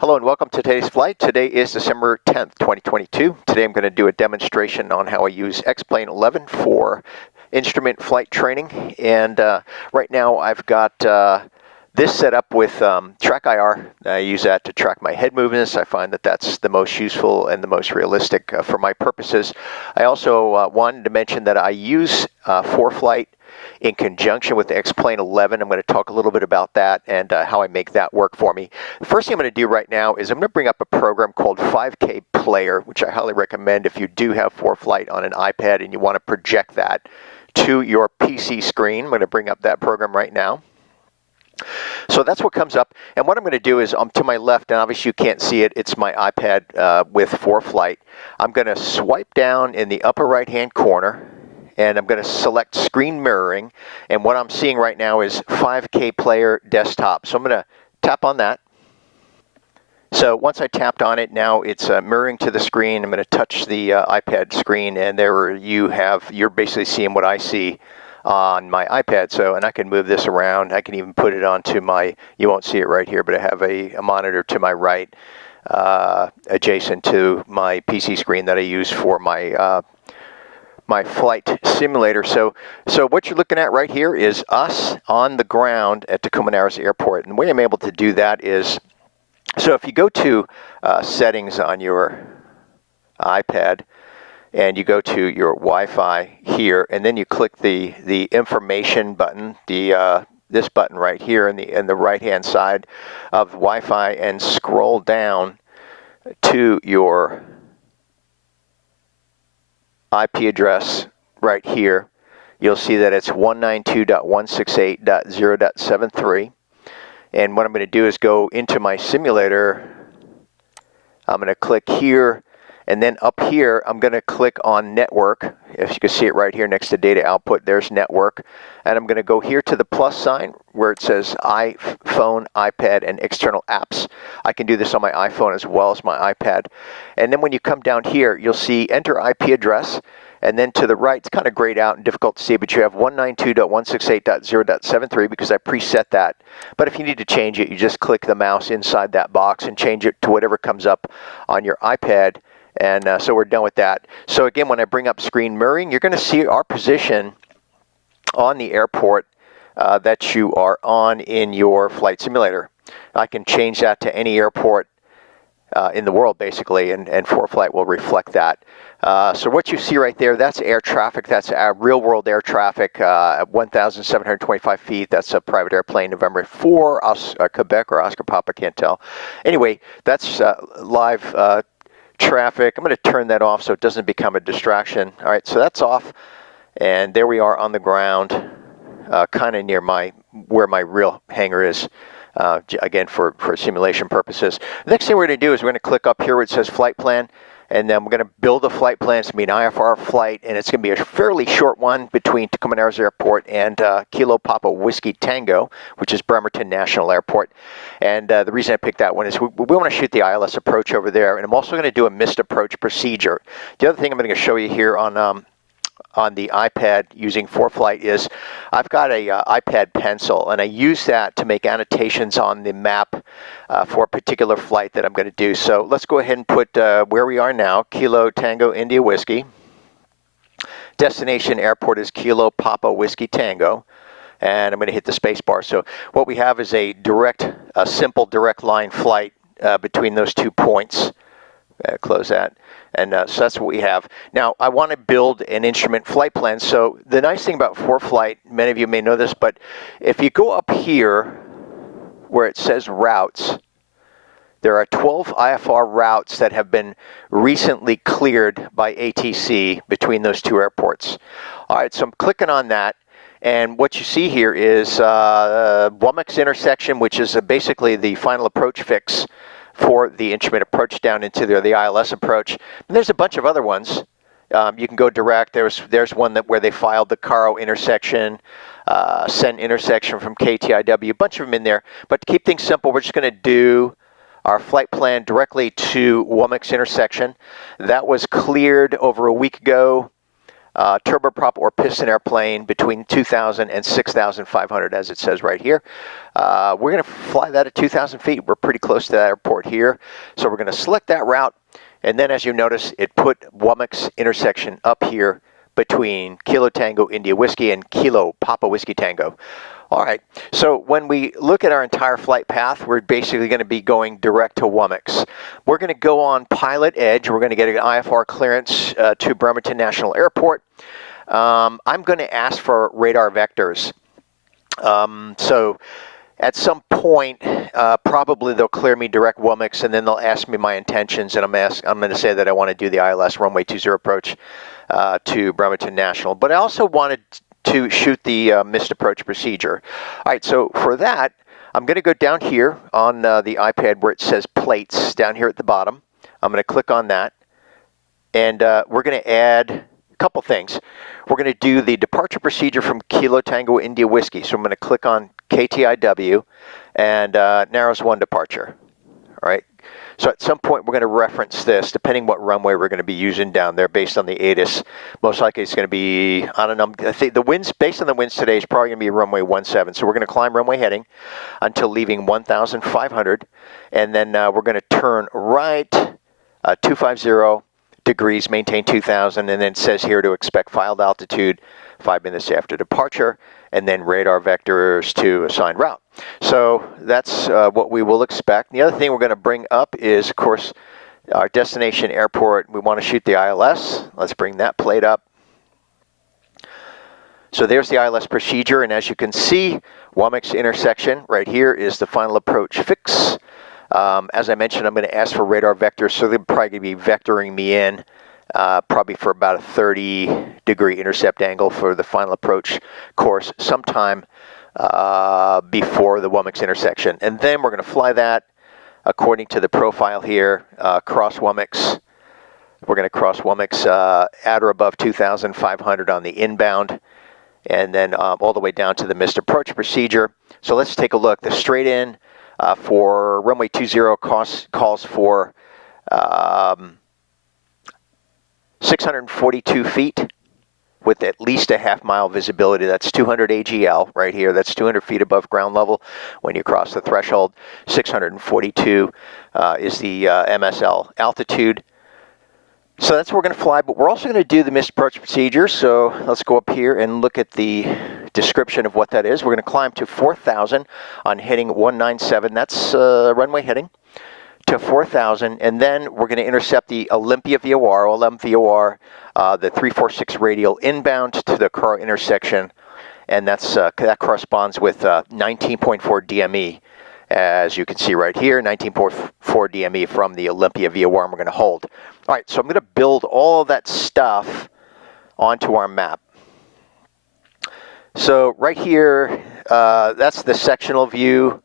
Hello and welcome to today's flight. Today is December 10th, 2022. Today I'm going to do a demonstration on how I use X-Plane 11 for instrument flight training. And right now I've got this set up with Track IR. I use that to track my head movements. I find that that's the most useful and the most realistic for my purposes. I also wanted to mention that I use ForeFlight in conjunction with the X-Plane 11. I'm going to talk a little bit about that and how I make that work for me. The first thing I'm going to do right now is I'm going to bring up a program called 5K Player, which I highly recommend if you do have ForeFlight on an iPad and you want to project that to your PC screen. I'm going to bring up that program right now. So that's what comes up, and what I'm going to do is to my left, and obviously you can't see it, it's my iPad with ForeFlight. I'm going to swipe down in the upper right hand corner, and I'm going to select screen mirroring, and what I'm seeing right now is 5K Player Desktop. So I'm going to tap on that. So once I tapped on it, now it's mirroring to the screen. I'm going to touch the iPad screen, and there you're basically seeing what I see on my iPad. So, and I can move this around. I can even put it onto my, you won't see it right here, but I have a monitor to my right adjacent to my PC screen that I use for my my flight simulator. So what you're looking at right here is us on the ground at Tacoma Narrows Airport. And the way I'm able to do that is, so if you go to settings on your iPad, and you go to your Wi-Fi here, and then you click the information button, this button right here in the right-hand side of Wi-Fi, and scroll down to your IP address right here. You'll see that it's 192.168.0.73. And what I'm going to do is go into my simulator. I'm going to click here. And then up here, I'm going to click on network. If you can see it right here next to data output, there's network. And I'm going to go here to the plus sign where it says iPhone, iPad, and external apps. I can do this on my iPhone as well as my iPad. And then when you come down here, you'll see enter IP address. And then to the right, it's kind of grayed out and difficult to see, but you have 192.168.0.73 because I preset that. But if you need to change it, you just click the mouse inside that box and change it to whatever comes up on your iPad. And so we're done with that. So again, when I bring up screen mirroring, you're going to see our position on the airport that you are on in your flight simulator. I can change that to any airport in the world, basically, and ForeFlight will reflect that. So what you see right there, that's air traffic. That's real-world air traffic at 1,725 feet. That's a private airplane, November 4, Quebec or Oscar Papa, can't tell. Anyway, that's live traffic. I'm going to turn that off so it doesn't become a distraction. All right, so that's off, and there we are on the ground, kind of near where my real hangar is. Again, for simulation purposes. The next thing we're going to do is we're going to click up here where it says flight plan, and then we're going to build a flight plan. It's going to be an IFR flight, and it's going to be a fairly short one between Tacoma Narrows Airport and Kilo Papa Whiskey Tango, which is Bremerton National Airport. And the reason I picked that one is we want to shoot the ILS approach over there, and I'm also going to do a missed approach procedure. The other thing I'm going to show you here on the iPad using ForeFlight is I've got a iPad pencil, and I use that to make annotations on the map for a particular flight that I'm going to do. So let's go ahead and put where we are now, Kilo Tango India Whiskey. Destination airport is Kilo Papa Whiskey Tango, and I'm going to hit the space bar. So what we have is a simple direct line flight between those 2 points. Close that. And so that's what we have. Now, I want to build an instrument flight plan. So the nice thing about ForeFlight, many of you may know this, but if you go up here where it says routes, there are 12 IFR routes that have been recently cleared by ATC between those two airports. All right, so I'm clicking on that. And what you see here is Womack's intersection, which is basically the final approach fix for the instrument approach down into the ILS approach. And there's a bunch of other ones. You can go direct. There's one where they filed the Caro intersection, Sen intersection from KTIW, a bunch of them in there. But to keep things simple, we're just going to do our flight plan directly to Womack's intersection. That was cleared over a week ago turboprop or piston airplane between 2,000 and 6,500, as it says right here. We're going to fly that at 2,000 feet. We're pretty close to that airport here. So we're going to select that route. And then, as you notice, it put WAMX intersection up here between Kilo Tango India Whiskey and Kilo Papa Whiskey Tango. All right, so when we look at our entire flight path, we're basically going to be going direct to WAMX. We're going to go on PilotEdge. We're going to get an IFR clearance to Bremerton National Airport. I'm going to ask for radar vectors. So at some point, probably they'll clear me direct WAMX, and then they'll ask me my intentions, and I'm going to say that I want to do the ILS runway 20 approach to Bremerton National. But I also wanted to shoot the missed approach procedure. All right, so for that, I'm going to go down here on the iPad where it says plates down here at the bottom. I'm going to click on that, and we're going to add a couple things. We're going to do the departure procedure from Kilo Tango India Whiskey. So I'm going to click on KTIW and narrows one departure. All right. So at some point we're going to reference this, depending what runway we're going to be using down there based on the ATIS. Most likely it's going to be, I don't know, I think the winds, based on the winds today, is probably going to be runway 17. So we're going to climb runway heading until leaving 1,500. And then we're going to turn right 250 degrees, maintain 2,000. And then it says here to expect filed altitude 5 minutes after departure, and then radar vectors to assigned route. So that's what we will expect. The other thing we're going to bring up is, of course, our destination airport. We want to shoot the ILS. Let's bring that plate up. So there's the ILS procedure, and as you can see, WAMX intersection right here is the final approach fix. As I mentioned, I'm going to ask for radar vectors, so they're probably going to be vectoring me in probably for about a 30-degree intercept angle for the final approach course sometime before the WAMX intersection. And then we're going to fly that according to the profile here, cross WAMX. We're going to cross WAMX at or above 2,500 on the inbound, and then all the way down to the missed approach procedure. So let's take a look. The straight in for runway 20 calls for 642 feet with at least a half-mile visibility. That's 200 AGL right here. That's 200 feet above ground level when you cross the threshold. 642 is the MSL altitude. So that's what we're going to fly, but we're also going to do the missed approach procedure. So let's go up here and look at the description of what that is. We're going to climb to 4,000 on heading 197. That's runway heading to 4,000, and then we're going to intercept the Olympia VOR, OLM VOR, the 346 radial inbound to the Carr intersection, and that's that corresponds with 19.4 DME, as you can see right here, 19.4 DME from the Olympia VOR, and we're going to hold. All right, so I'm going to build all that stuff onto our map. So right here, that's the sectional view.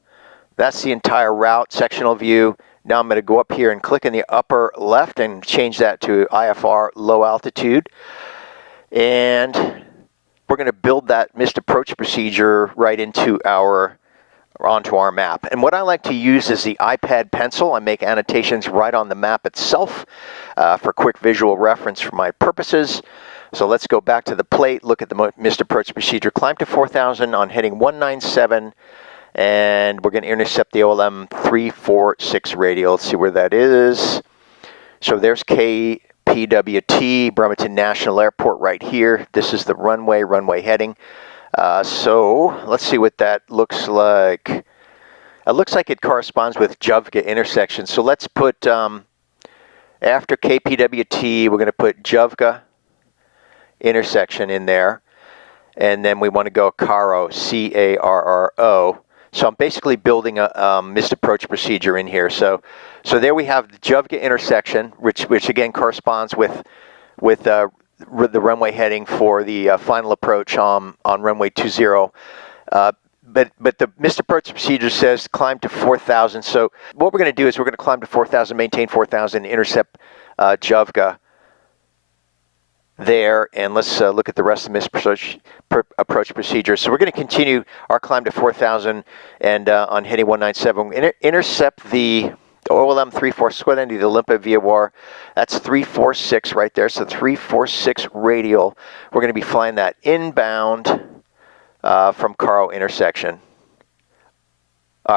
That's the entire route, sectional view. Now I'm going to go up here and click in the upper left and change that to IFR low altitude. And we're going to build that missed approach procedure right onto our map. And what I like to use is the iPad pencil. I make annotations right on the map itself for quick visual reference for my purposes. So let's go back to the plate, look at the missed approach procedure. Climb to 4,000 on heading 197. And we're going to intercept the OLM 346 radial. Let's see where that is. So there's KPWT, Bremerton National Airport right here. This is the runway heading. So let's see what that looks like. It looks like it corresponds with Juvga intersection. So let's put, after KPWT, we're going to put Juvga intersection in there. And then we want to go Carro, C-A-R-R-O. So I'm basically building a missed approach procedure in here. So there we have the Juvga intersection, which again corresponds with the runway heading for the final approach on runway 20. But the missed approach procedure says climb to 4,000. So what we're going to do is we're going to climb to 4,000, maintain 4,000, intercept Juvga there, and let's look at the rest of the missed approach procedure. So we're going to continue our climb to 4,000, and on heading 197, intercept the OLM 346, go ahead and do the Olympia VOR. That's 346 right there. So 346 radial. We're going to be flying that inbound from Caro intersection.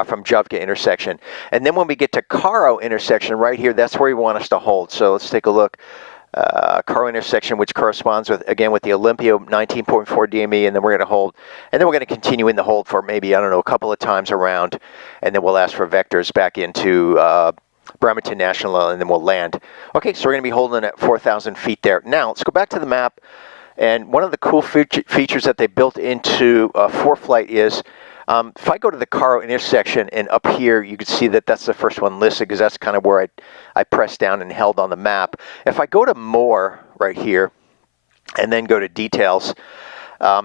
From Javka intersection. And then when we get to Caro intersection right here, that's where you want us to hold. So let's take a look. Caro intersection, which corresponds with, again, with the Olympia 19.4 DME, and then we're going to hold. And then we're going to continue in the hold for maybe, I don't know, a couple of times around. And then we'll ask for vectors back into Bremerton National, and then we'll land. Okay, so we're going to be holding at 4,000 feet there. Now, let's go back to the map. And one of the cool features that they built into ForeFlight is, if I go to the Caro intersection, and up here you can see that that's the first one listed because that's kind of where I pressed down and held on the map. If I go to More right here and then go to Details,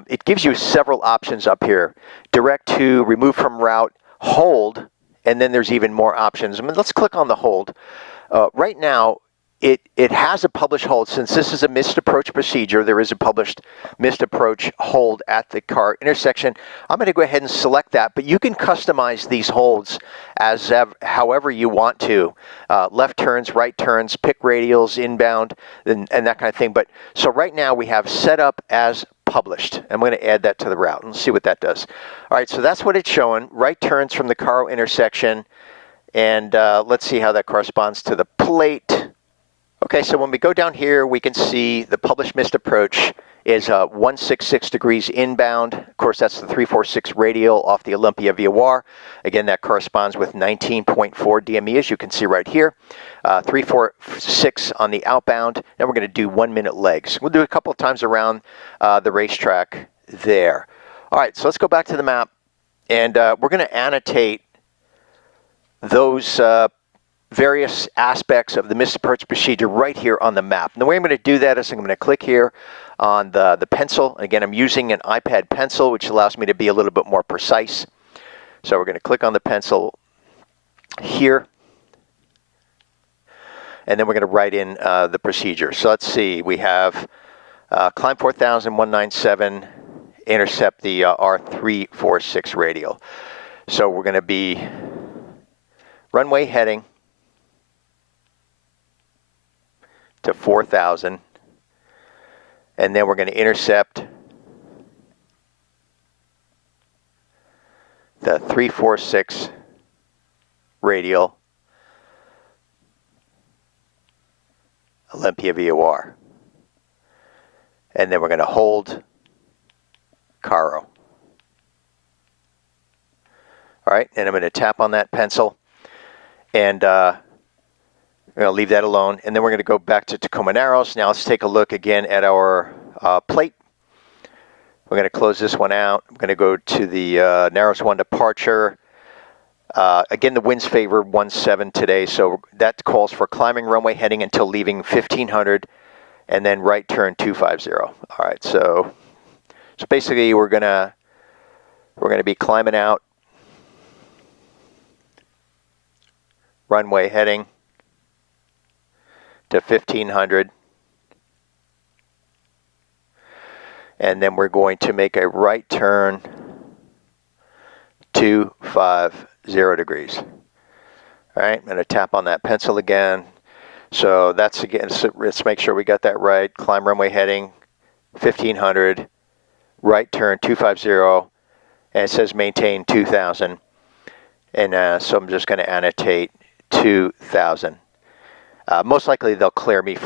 it gives you several options up here. Direct to, remove from route, hold, and then there's even more options. I mean, let's click on the hold. Right now, it has a published hold. Since this is a missed approach procedure, there is a published missed approach hold at the Caro intersection. I'm going to go ahead and select that, but you can customize these holds as however you want to. Left turns, right turns, pick radials, inbound, and that kind of thing. But so right now we have set up as published. I'm going to add that to the route and see what that does. All right, so that's what it's showing. Right turns from the Caro intersection, and let's see how that corresponds to the plate. Okay, so when we go down here, we can see the published missed approach is 166 degrees inbound. Of course, that's the 346 radial off the Olympia VOR. Again, that corresponds with 19.4 DME, as you can see right here. 346 on the outbound, and we're going to do 1 minute legs. We'll do a couple of times around the racetrack there. All right, so let's go back to the map, and we're going to annotate those various aspects of the missed approach procedure right here on the map. And the way I'm going to do that is I'm going to click here on the pencil. Again, I'm using an iPad pencil, which allows me to be a little bit more precise. So we're going to click on the pencil here, and then we're going to write in the procedure. So let's see, we have climb 4,197, intercept the R346 radial. So we're going to be runway heading to 4,000, and then we're going to intercept the 346 radial Olympia VOR, and then we're going to hold Caro. All right, and I'm going to tap on that pencil, and we're going to leave that alone, and then we're going to go back to Tacoma Narrows. Now let's take a look again at our plate. We're going to close this one out. I'm going to go to the Narrows 1 departure. Again, the winds favor 17 today, so that calls for climbing runway heading until leaving 1500, and then right turn 250. All right, so basically we're going to be climbing out runway heading to 1500, and then we're going to make a right turn 250 degrees. All right, I'm going to tap on that pencil again. So that's again, so let's make sure we got that right. Climb runway heading 1500, right turn 250, and it says maintain 2000. And so I'm just going to annotate 2000. Most likely they'll clear me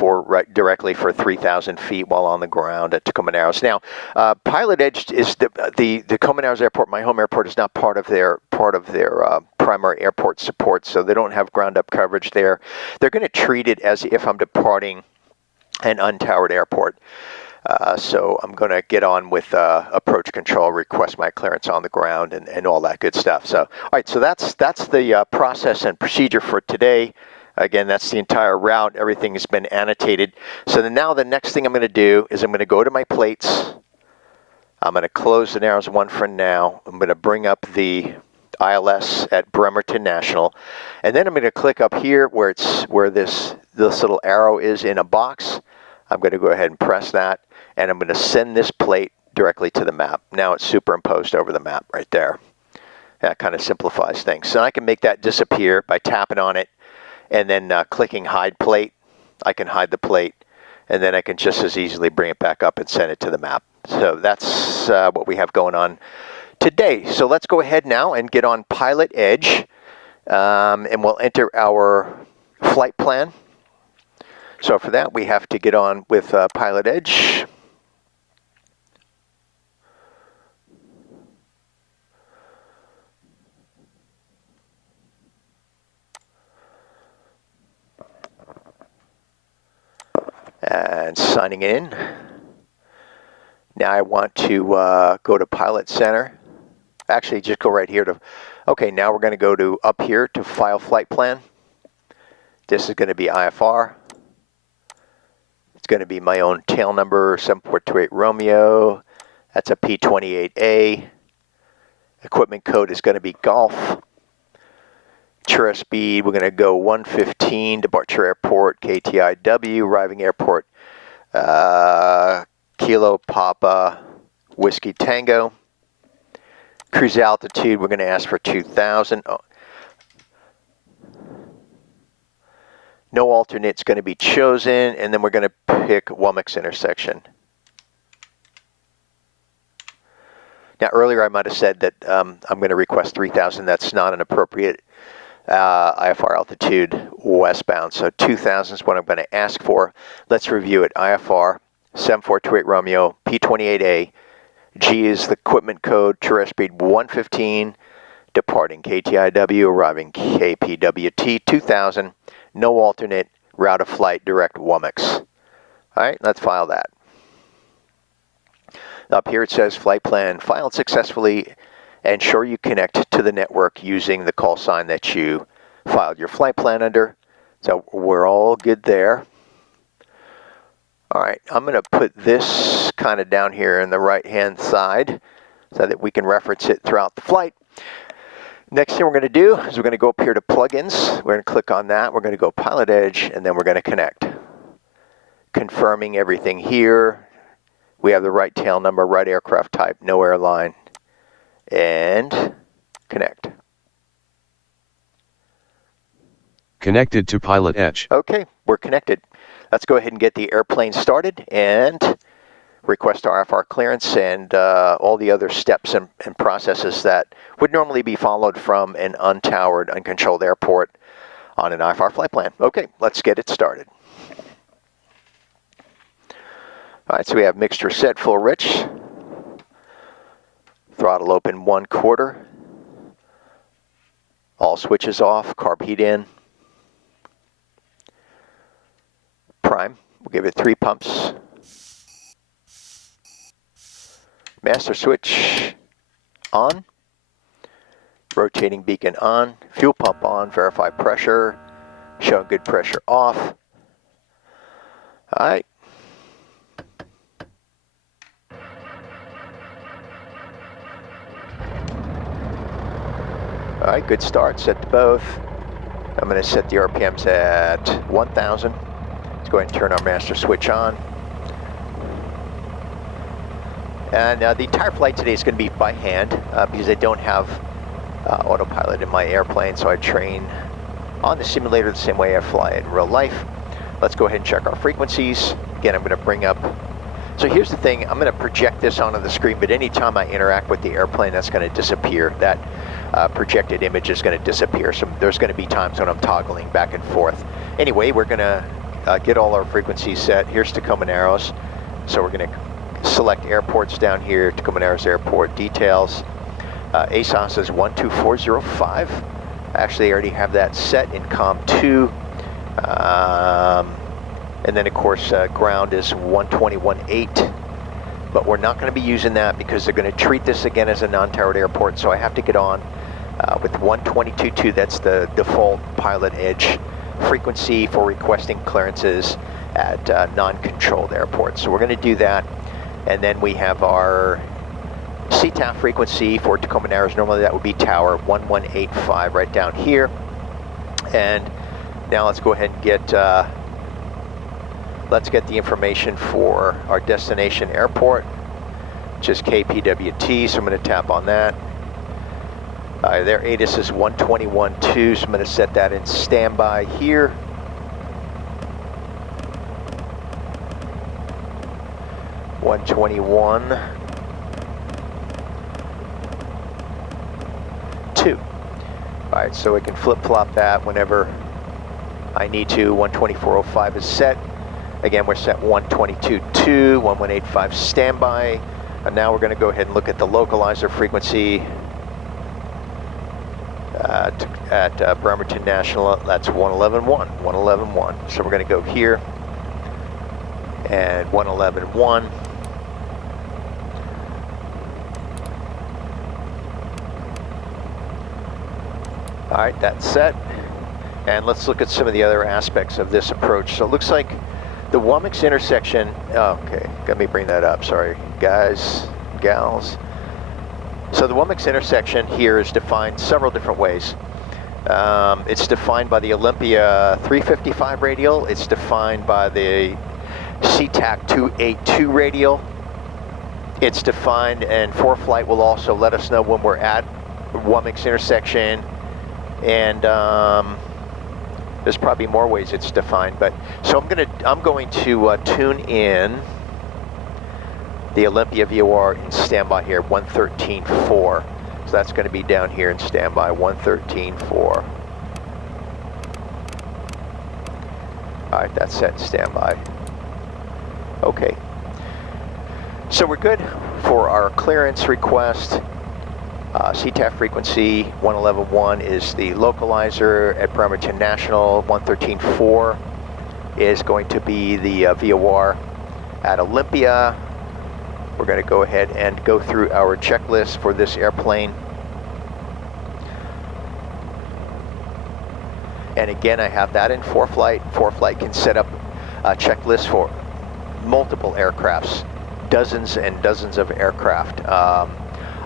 directly for 3,000 feet while on the ground at Tacoma Narrows. Now, PilotEdge is the Tacoma Narrows Airport. My home airport is not part of their primary airport support, so they don't have ground-up coverage there. They're going to treat it as if I'm departing an untowered airport. So I'm going to get on with approach control, request my clearance on the ground, and all that good stuff. So, all right, so that's the process and procedure for today. Again, that's the entire route. Everything has been annotated. So then now the next thing I'm going to do is I'm going to go to my plates. I'm going to close the Narrows 1 for now. I'm going to bring up the ILS at Bremerton National, and then I'm going to click up here where this little arrow is in a box. I'm going to go ahead and press that, and I'm going to send this plate directly to the map. Now it's superimposed over the map right there. That kind of simplifies things. So I can make that disappear by tapping on it and then clicking hide plate, I can hide the plate, and then I can just as easily bring it back up and send it to the map. So that's what we have going on today. So let's go ahead now and get on PilotEdge, and we'll enter our flight plan. So for that, we have to get on with PilotEdge. And signing in. Now I want to go to Pilot Center. Actually, just go right here to, okay, now we're going to go to up here to File Flight Plan. This is going to be IFR. It's going to be my own tail number, 7428 Romeo. That's a P28A. Equipment code is going to be Golf. Tourist speed, we're going to go 115, departure airport, KTIW, arriving airport, Kilo Papa, Whiskey Tango. Cruise altitude, we're going to ask for 2,000. Oh. No alternate's going to be chosen, and then we're going to pick Womack's intersection. Now, earlier I might have said that I'm going to request 3,000. That's not an appropriate IFR altitude westbound. So 2,000 is what I'm going to ask for. Let's review it. IFR 7428 Romeo, P28A. G is the equipment code, tourist speed 115, departing KTIW, arriving KPWT 2000, no alternate, route of flight, direct Womack's. All right, let's file that. Up here it says flight plan filed successfully. Ensure you connect to the network using the call sign that you filed your flight plan under. So we're all good there. All right, I'm going to put this kind of down here in the right-hand side so that we can reference it throughout the flight. Next thing we're going to do is we're going to go up here to plugins. We're going to click on that. We're going to go PilotEdge, and then we're going to connect. Confirming everything here. We have the right tail number, right aircraft type, no airline. And connect. Connected to PilotEdge. Okay, we're connected. Let's go ahead and get the airplane started and request IFR clearance and all the other steps and processes that would normally be followed from an untowered, uncontrolled airport on an IFR flight plan. Okay, let's get it started. All right, so we have mixture set, full rich. Throttle open 1/4. All switches off, carb heat in. Prime, we'll give it 3 pumps. Master switch on. Rotating beacon on. Fuel pump on, verify pressure. Showing good pressure off. All right. All right, good start, set to both. I'm going to set the RPMs at 1,000. Let's go ahead and turn our master switch on. And the entire flight today is going to be by hand because I don't have autopilot in my airplane, so I train on the simulator the same way I fly in real life. Let's go ahead and check our frequencies. Again, I'm going to bring up, so here's the thing, I'm going to project this onto the screen, but anytime I interact with the airplane, that's going to disappear. That projected image is going to disappear. So there's going to be times when I'm toggling back and forth. Anyway, we're going to get all our frequencies set. Here's Tacoma Narrows. So we're going to select airports down here, Tacoma Narrows Airport details. ASOS is 12405. Actually, I already have that set in COM2. And then, of course, ground is 121.8. But we're not going to be using that because they're going to treat this again as a non-towered airport. So I have to get on with 122.2. That's the default PilotEdge frequency for requesting clearances at non-controlled airports. So we're going to do that. And then we have our CTAF frequency for Tacoma Narrows. Normally that would be tower 1185 right down here. And now let's go ahead and get the information for our destination airport, which is KPWT. So I'm going to tap on that. Their ATIS is 121.2, so I'm going to set that in standby here. (121.2). Alright, so we can flip-flop that whenever I need to. 124.05 is set. Again, we're set 122.2, 1185 standby. And now we're going to go ahead and look at the localizer frequency at Bremerton National. That's 111.1, 111.1. So we're going to go here and 111.1. All right, that's set. And let's look at some of the other aspects of this approach. So it looks like the Womack's intersection, okay, let me bring that up, sorry, guys, gals. So the Womack's intersection here is defined several different ways. It's defined by the Olympia 355 radial. It's defined by the SeaTac 282 radial. It's defined, and ForeFlight will also let us know when we're at Womack's intersection. And there's probably more ways it's defined, but so I'm going to tune in the Olympia VOR in standby here, 113.4. So that's going to be down here in standby, 113.4. All right, that's set in standby. Okay. So we're good for our clearance request. CTAF frequency 111.1 is the localizer at Bremerton National. 113.4 is going to be the VOR at Olympia. We're going to go ahead and go through our checklist for this airplane. And again, I have that in ForeFlight. ForeFlight can set up a checklist for multiple aircrafts, dozens and dozens of aircraft.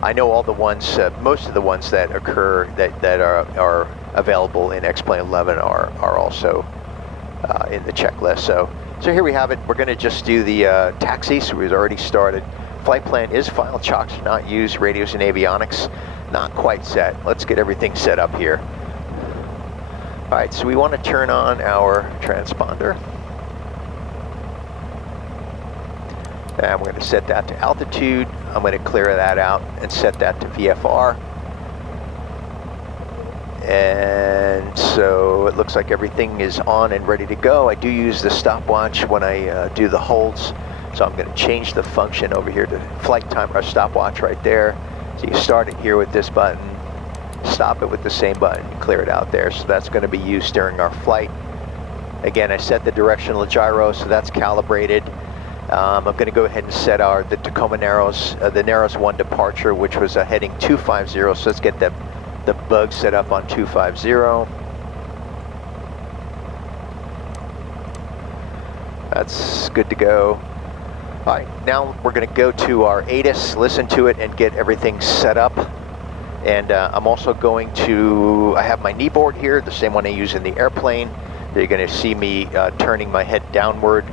I know all the ones, most of the ones that occur, that are available in X-Plane 11 are also in the checklist. So here we have it. We're going to just do the taxi, so we've already started. Flight plan is file chalks, not use radios and avionics. Not quite set. Let's get everything set up here. All right, so we want to turn on our transponder. And we're going to set that to altitude. I'm going to clear that out and set that to VFR. And so it looks like everything is on and ready to go. I do use the stopwatch when I do the holds. So I'm going to change the function over here to flight timer stopwatch right there. So you start it here with this button, stop it with the same button, and clear it out there. So that's going to be used during our flight. Again, I set the directional gyro, so that's calibrated. I'm going to go ahead and set the Tacoma Narrows, the Narrows 1 departure, which was a heading 250. So let's get the bug set up on 250. That's good to go. All right, now we're going to go to our ATIS, listen to it, and get everything set up. And I'm also going to, I have my knee board here, the same one I use in the airplane. You're going to see me turning my head downward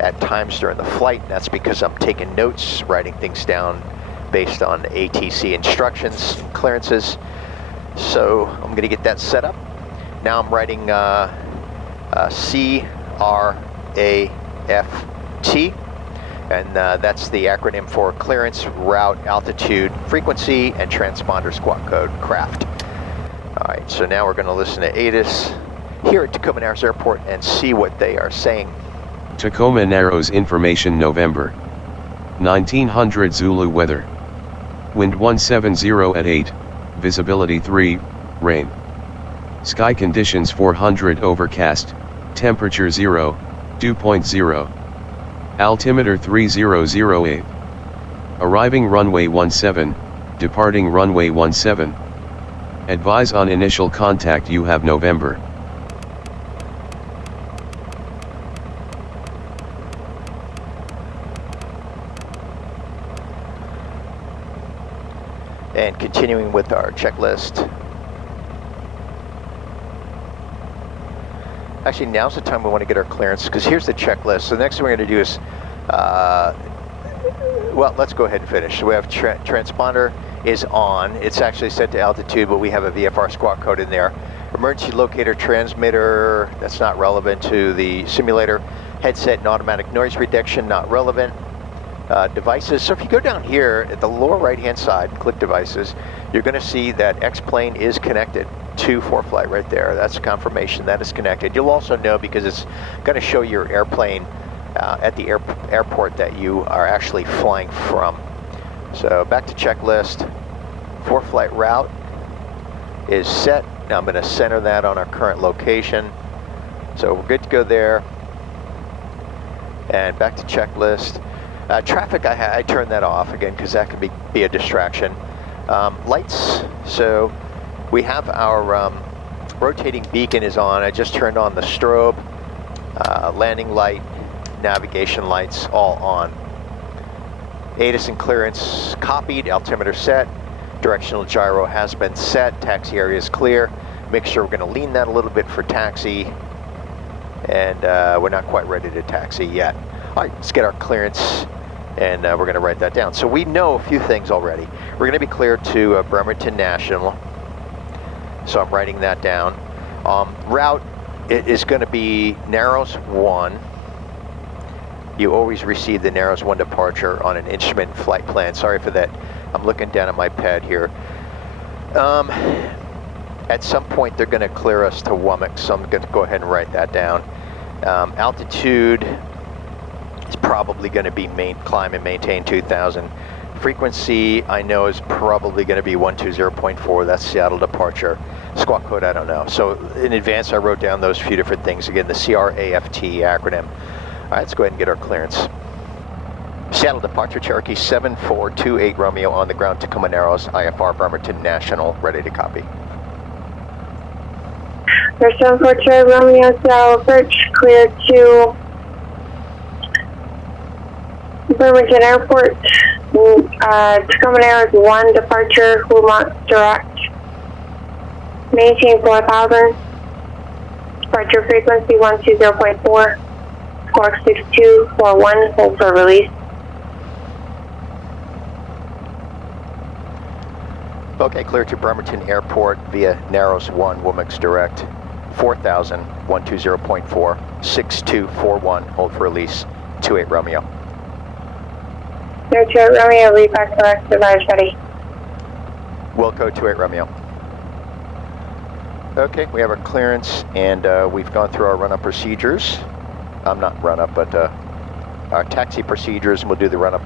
at times during the flight. That's because I'm taking notes, writing things down based on ATC instructions and clearances. So I'm going to get that set up. Now I'm writing CRAFT, and that's the acronym for Clearance, Route, Altitude, Frequency, and Transponder Squawk Code, CRAFT. All right, so now we're going to listen to ATIS here at Tacoma Narrows Airport and see what they are saying. Tacoma Narrows information November 1900 Zulu weather. Wind 170 at 8, visibility 3, rain. Sky conditions 400 overcast, temperature 0, dew point 0. Altimeter 3008. Arriving runway 17, departing runway 17. Advise on initial contact you have November. And continuing with our checklist. Actually, now's the time we want to get our clearance, because here's the checklist. So the next thing we're going to do is, well, let's go ahead and finish. So we have transponder is on. It's actually set to altitude, but we have a VFR squawk code in there. Emergency locator transmitter, that's not relevant to the simulator. Headset and automatic noise reduction, not relevant. Devices, so if you go down here at the lower right hand side and click devices, you're going to see that X-plane is connected to ForeFlight right there. That's confirmation that is connected. You'll also know because it's going to show your airplane at the airport that you are actually flying from. So back to checklist. ForeFlight route is set. Now I'm going to center that on our current location. So we're good to go there. And back to checklist. Traffic, I turned that off again because that could be a distraction. Lights, so we have our rotating beacon is on. I just turned on the strobe, landing light, navigation lights all on. ATIS and clearance copied, altimeter set, directional gyro has been set, taxi area is clear. Make sure we're going to lean that a little bit for taxi, and we're not quite ready to taxi yet. All right, let's get our clearance, and we're going to write that down. So we know a few things already. We're going to be cleared to Bremerton National, so I'm writing that down. Route is going to be Narrows 1. You always receive the Narrows 1 departure on an instrument flight plan. Sorry for that. I'm looking down at my pad here. At some point, they're going to clear us to Womack, so I'm going to go ahead and write that down. Altitude is probably going to be climb and maintain 2,000. Frequency, I know, is probably going to be 120.4. That's Seattle departure. Squawk code, I don't know. So in advance, I wrote down those few different things. Again, the CRAFT acronym. All right, let's go ahead and get our clearance. Seattle departure, Cherokee 7428 Romeo on the ground, Tacoma Narrows, IFR Bremerton National, ready to copy. There's 7428 Romeo, Seattle approach, cleared to Bremerton Airport. Tacoma Narrows 1 departure, Womack direct. Maintain 4,000. Departure frequency 120.4. Squawk 6241, hold for release. Okay, clear to Bremerton Airport via Narrows 1, Womack's direct. 4,000, 120.4, 6241, hold for release, 28 Romeo. 28 Romeo, lead back direct, device ready. Wilco 28 Romeo. Okay, we have our clearance, and we've gone through our run-up procedures. Not run-up, but our taxi procedures, and we'll do the run-up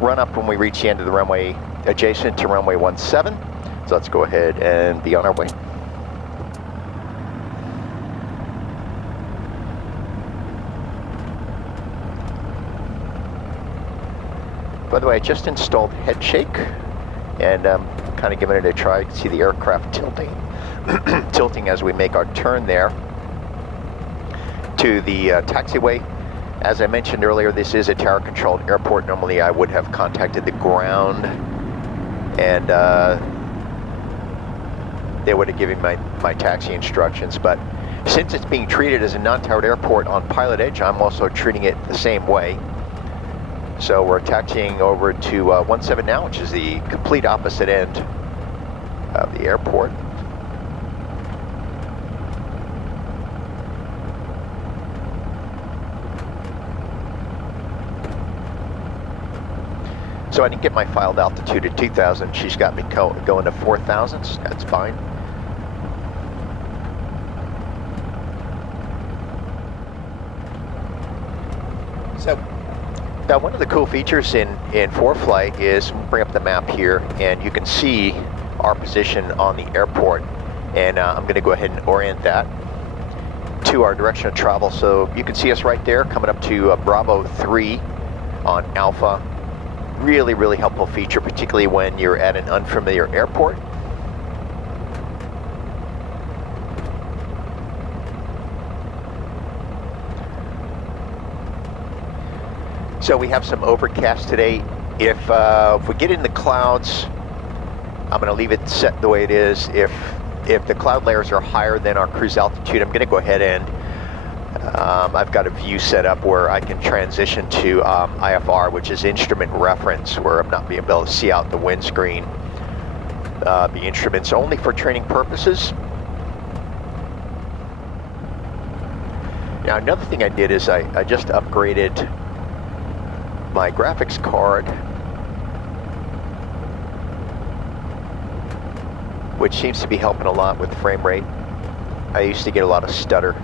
run-up when we reach the end of the runway adjacent to runway 17. So let's go ahead and be on our way. By the way, I just installed head shake, and kind of giving it a try. You can see the aircraft tilting as we make our turn there to the taxiway. As I mentioned earlier, this is a tower-controlled airport. Normally I would have contacted the ground, and they would have given my taxi instructions, but since it's being treated as a non-towered airport on PilotEdge, I'm also treating it the same way. So we're taxiing over to 17 now, which is the complete opposite end of the airport. So I didn't get my filed altitude at 2,000. She's got me going to 4,000. That's fine. So now one of the cool features in ForeFlight is, we'll bring up the map here, and you can see our position on the airport. And I'm going to go ahead and orient that to our direction of travel. So you can see us right there coming up to Bravo 3 on Alpha. Really, really helpful feature, particularly when you're at an unfamiliar airport. So we have some overcast today. If we get in the clouds, I'm going to leave it set the way it is. If the cloud layers are higher than our cruise altitude, I'm going to go ahead and I've got a view set up where I can transition to IFR, which is instrument reference, where I'm not being able to see out the windscreen. The instrument's only for training purposes. Now, another thing I did is I just upgraded my graphics card, which seems to be helping a lot with frame rate. I used to get a lot of stutter.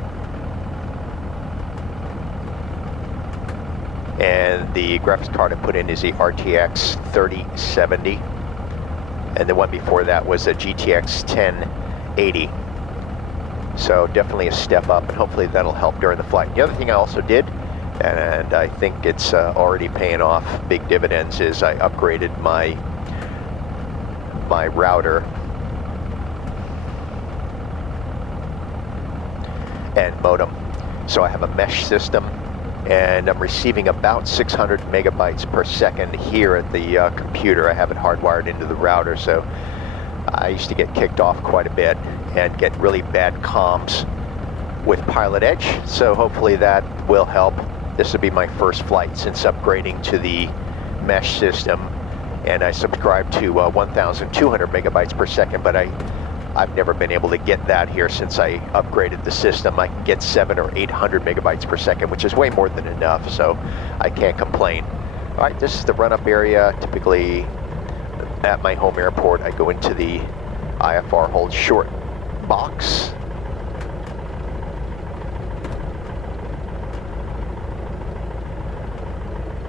And the graphics card I put in is the RTX 3070. And the one before that was a GTX 1080. So definitely a step up, and hopefully that'll help during the flight. The other thing I also did, and I think it's already paying off big dividends, is I upgraded my router and modem. So I have a mesh system, and I'm receiving about 600 megabytes per second here at the computer. I have it hardwired into the router, so I used to get kicked off quite a bit and get really bad comms with PilotEdge, so hopefully that will help. This will be my first flight since upgrading to the mesh system, and I subscribe to 1,200 megabytes per second, but I've never been able to get that here since I upgraded the system. I can get 700 or 800 megabytes per second, which is way more than enough, so I can't complain. All right, this is the run-up area. Typically at my home airport, I go into the IFR hold short box.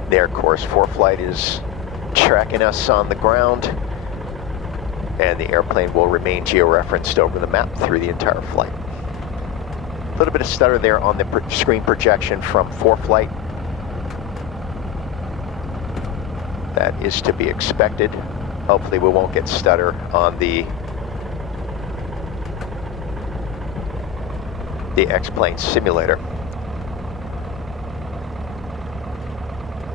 There, of course, ForeFlight is tracking us on the ground, and the airplane will remain geo-referenced over the map through the entire flight. A little bit of stutter there on the screen projection from ForeFlight. That is to be expected. Hopefully we won't get stutter on the X-Plane simulator.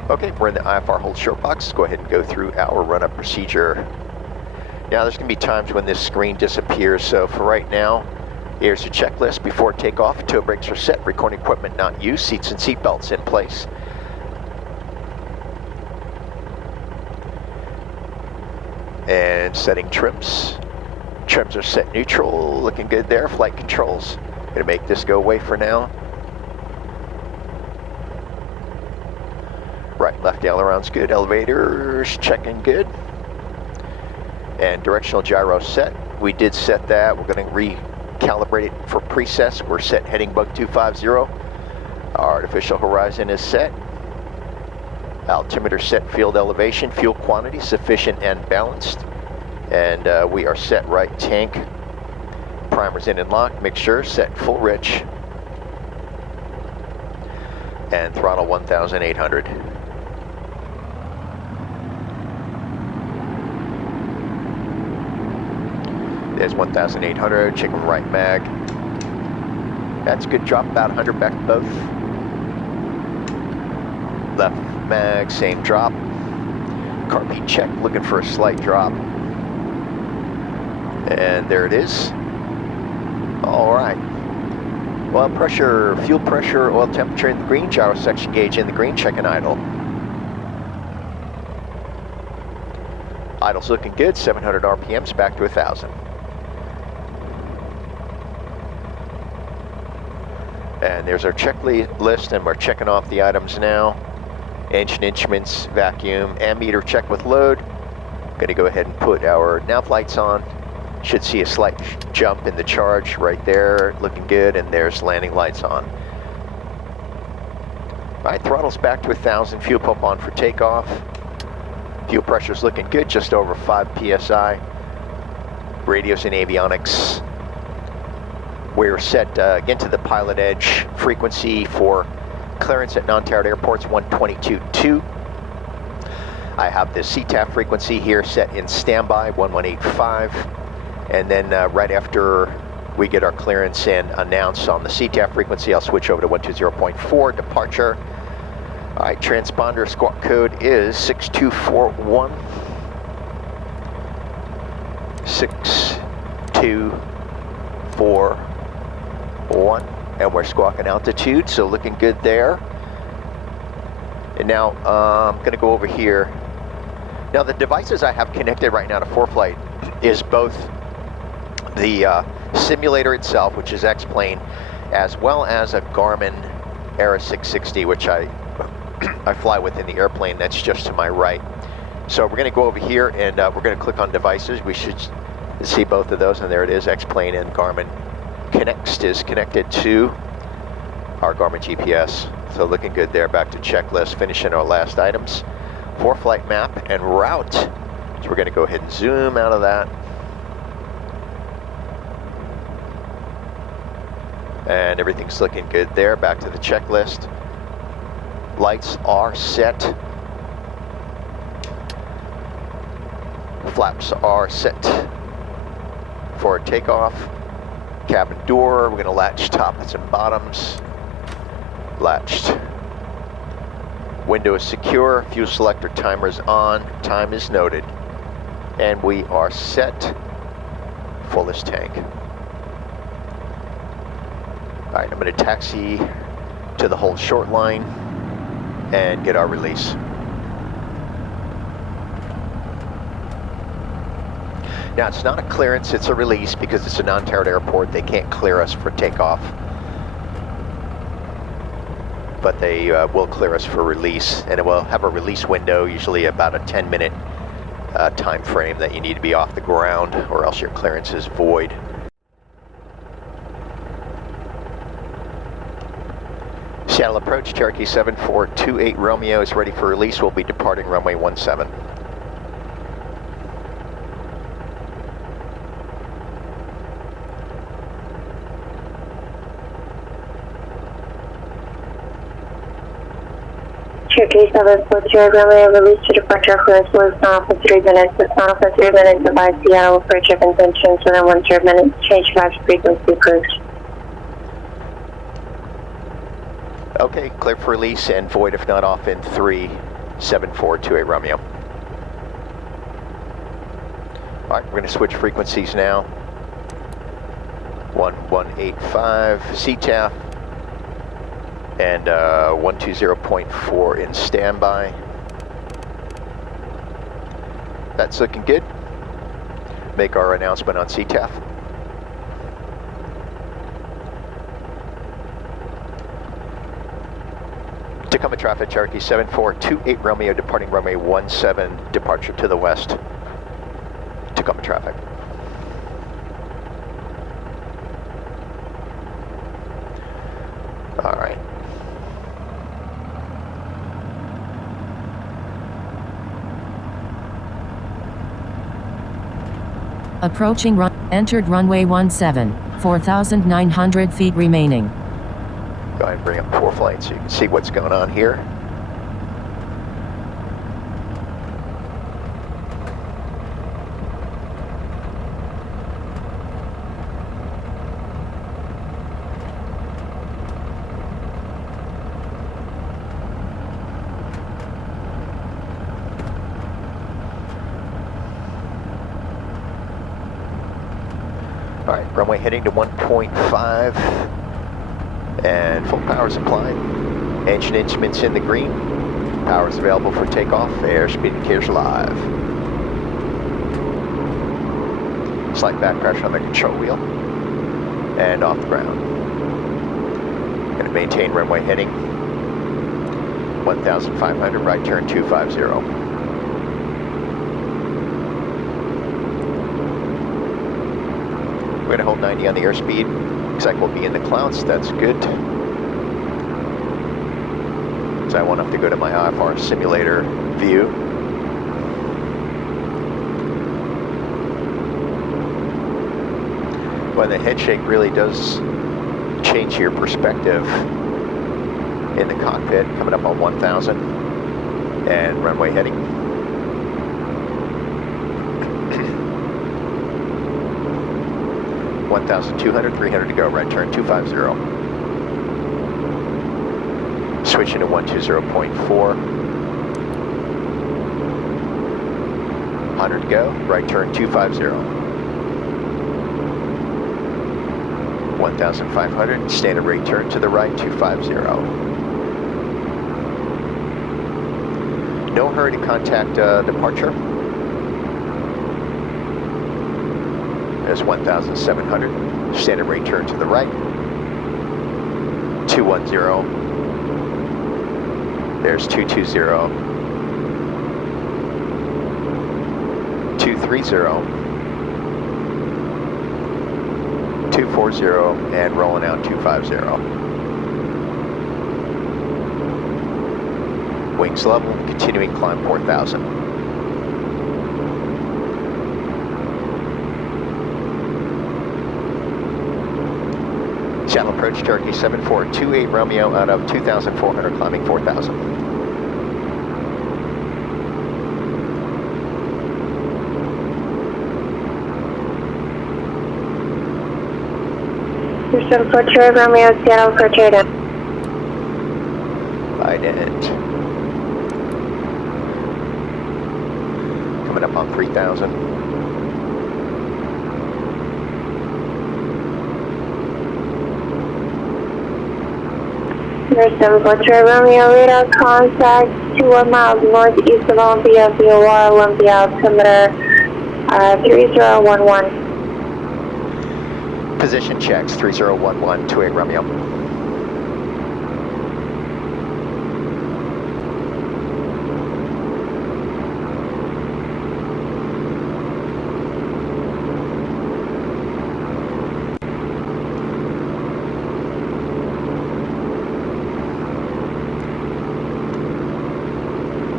Okay, we're in the IFR hold short box. Let's go ahead and go through our run-up procedure. Now, there's going to be times when this screen disappears, so for right now, here's your checklist. Before takeoff, tow brakes are set, recording equipment not used, seats and seat belts in place. And setting trims. Trims are set neutral, looking good there. Flight controls. Gonna make this go away for now. Right, left aileron's good. Elevators checking good. And directional gyro set. We did set that. We're going to recalibrate it for presets. We're set heading bug 250. Our artificial horizon is set. Altimeter set, field elevation, fuel quantity sufficient and balanced. And we are set right tank. Primers in and locked. Mixture set full rich. And throttle 1,800. There's 1,800, chicken right mag. That's a good drop, about 100 back to both. Left mag, same drop. Carb heat check, looking for a slight drop. And there it is. All right. Oil pressure, fuel pressure, oil temperature in the green, gyro section gauge in the green, checking idle. Idle's looking good, 700 RPMs, back to 1,000. And there's our checklist, and we're checking off the items now. Engine instruments, vacuum, ammeter check with load. Going to go ahead and put our nav lights on. Should see a slight jump in the charge right there, looking good, and there's landing lights on. All right, throttle's back to 1,000, fuel pump on for takeoff. Fuel pressure's looking good, just over 5 PSI. Radios and avionics. We're set again to the PilotEdge frequency for clearance at non-towered airports, 122.2. I have the CTAF frequency here set in standby, 1185. And then right after we get our clearance and announce on the CTAF frequency, I'll switch over to 120.4, departure. All right, transponder squawk code is 6241. 6241. And we're squawking altitude, so looking good there. And now I'm going to go over here. Now the devices I have connected right now to ForeFlight is both the simulator itself, which is X-Plane, as well as a Garmin Era 660, which I fly with in the airplane that's just to my right. So we're going to go over here and we're going to click on devices. We should see both of those, and there it is, X-Plane and Garmin. Next is connected to our Garmin GPS. So looking good there. Back to checklist, finishing our last items. ForeFlight map and route. So we're going to go ahead and zoom out of that. And everything's looking good there. Back to the checklist. Lights are set. Flaps are set for takeoff. Cabin door, we're going to latch tops and bottoms. Latched. Window is secure. Fuel selector timer is on. Time is noted. And we are set. Fullest tank. Alright, I'm going to taxi to the hold short line and get our release. Now, it's not a clearance, it's a release because it's a non-tarred airport. They can't clear us for takeoff, but they will clear us for release, and it will have a release window, usually about a 10-minute time frame that you need to be off the ground, or else your clearance is void. Seattle approach, Cherokee 7428 Romeo is ready for release. We'll be departing runway 17. Cherokee 742 Romeo, release to departure clearance was not for 3 minutes. It's not for 3 minutes of Seattle approach of intentions within 1 minutes. Change flash frequency approved. Okay, clear for release and void if not off in 37428 Romeo. Alright, we're going to switch frequencies now. 1185 CTAF and 120.4 in standby. That's looking good. Make our announcement on CTAF. Tacoma traffic, Cherokee 7428 Romeo, departing runway 17, departure to the west. Tacoma traffic. All right. Approaching entered runway 17, 4,900 feet remaining. Go ahead and bring up ForeFlight so you can see what's going on here. All right, runway heading to 1.5 and full power is applied. Engine instruments in the green. Power is available for takeoff. Airspeed indicators live. Slight back pressure on the control wheel and off the ground. Going to maintain runway heading 1,500, right turn 250. We're going to hold 90 on the airspeed. Looks like we'll be in the clouds. That's good. So I won't have to go to my IFR Simulator view. Well, the head shake really does change your perspective in the cockpit. Coming up on 1,000 and runway heading. 1,200, 300 to go, right turn 250. Switching to 120.4. 100 to go, right turn 250. 1,500, standard rate turn to the right, 250. No hurry to contact departure. There's 1,700, standard rate turn to the right, 210. There's 220, 230, 240, and rolling out 250. Wings level, continuing climb 4,000. Shallow approach Turkey 7428 Romeo out of 2,400, climbing 4,000. Houston 48 Romeo, Seattle 48 in. Ident. Coming up on 3,000. Houston 48 Romeo, radar contact 21 miles northeast of Olympia, VOR Olympia, altimeter 3011. Position checks 3011, 28 Romeo.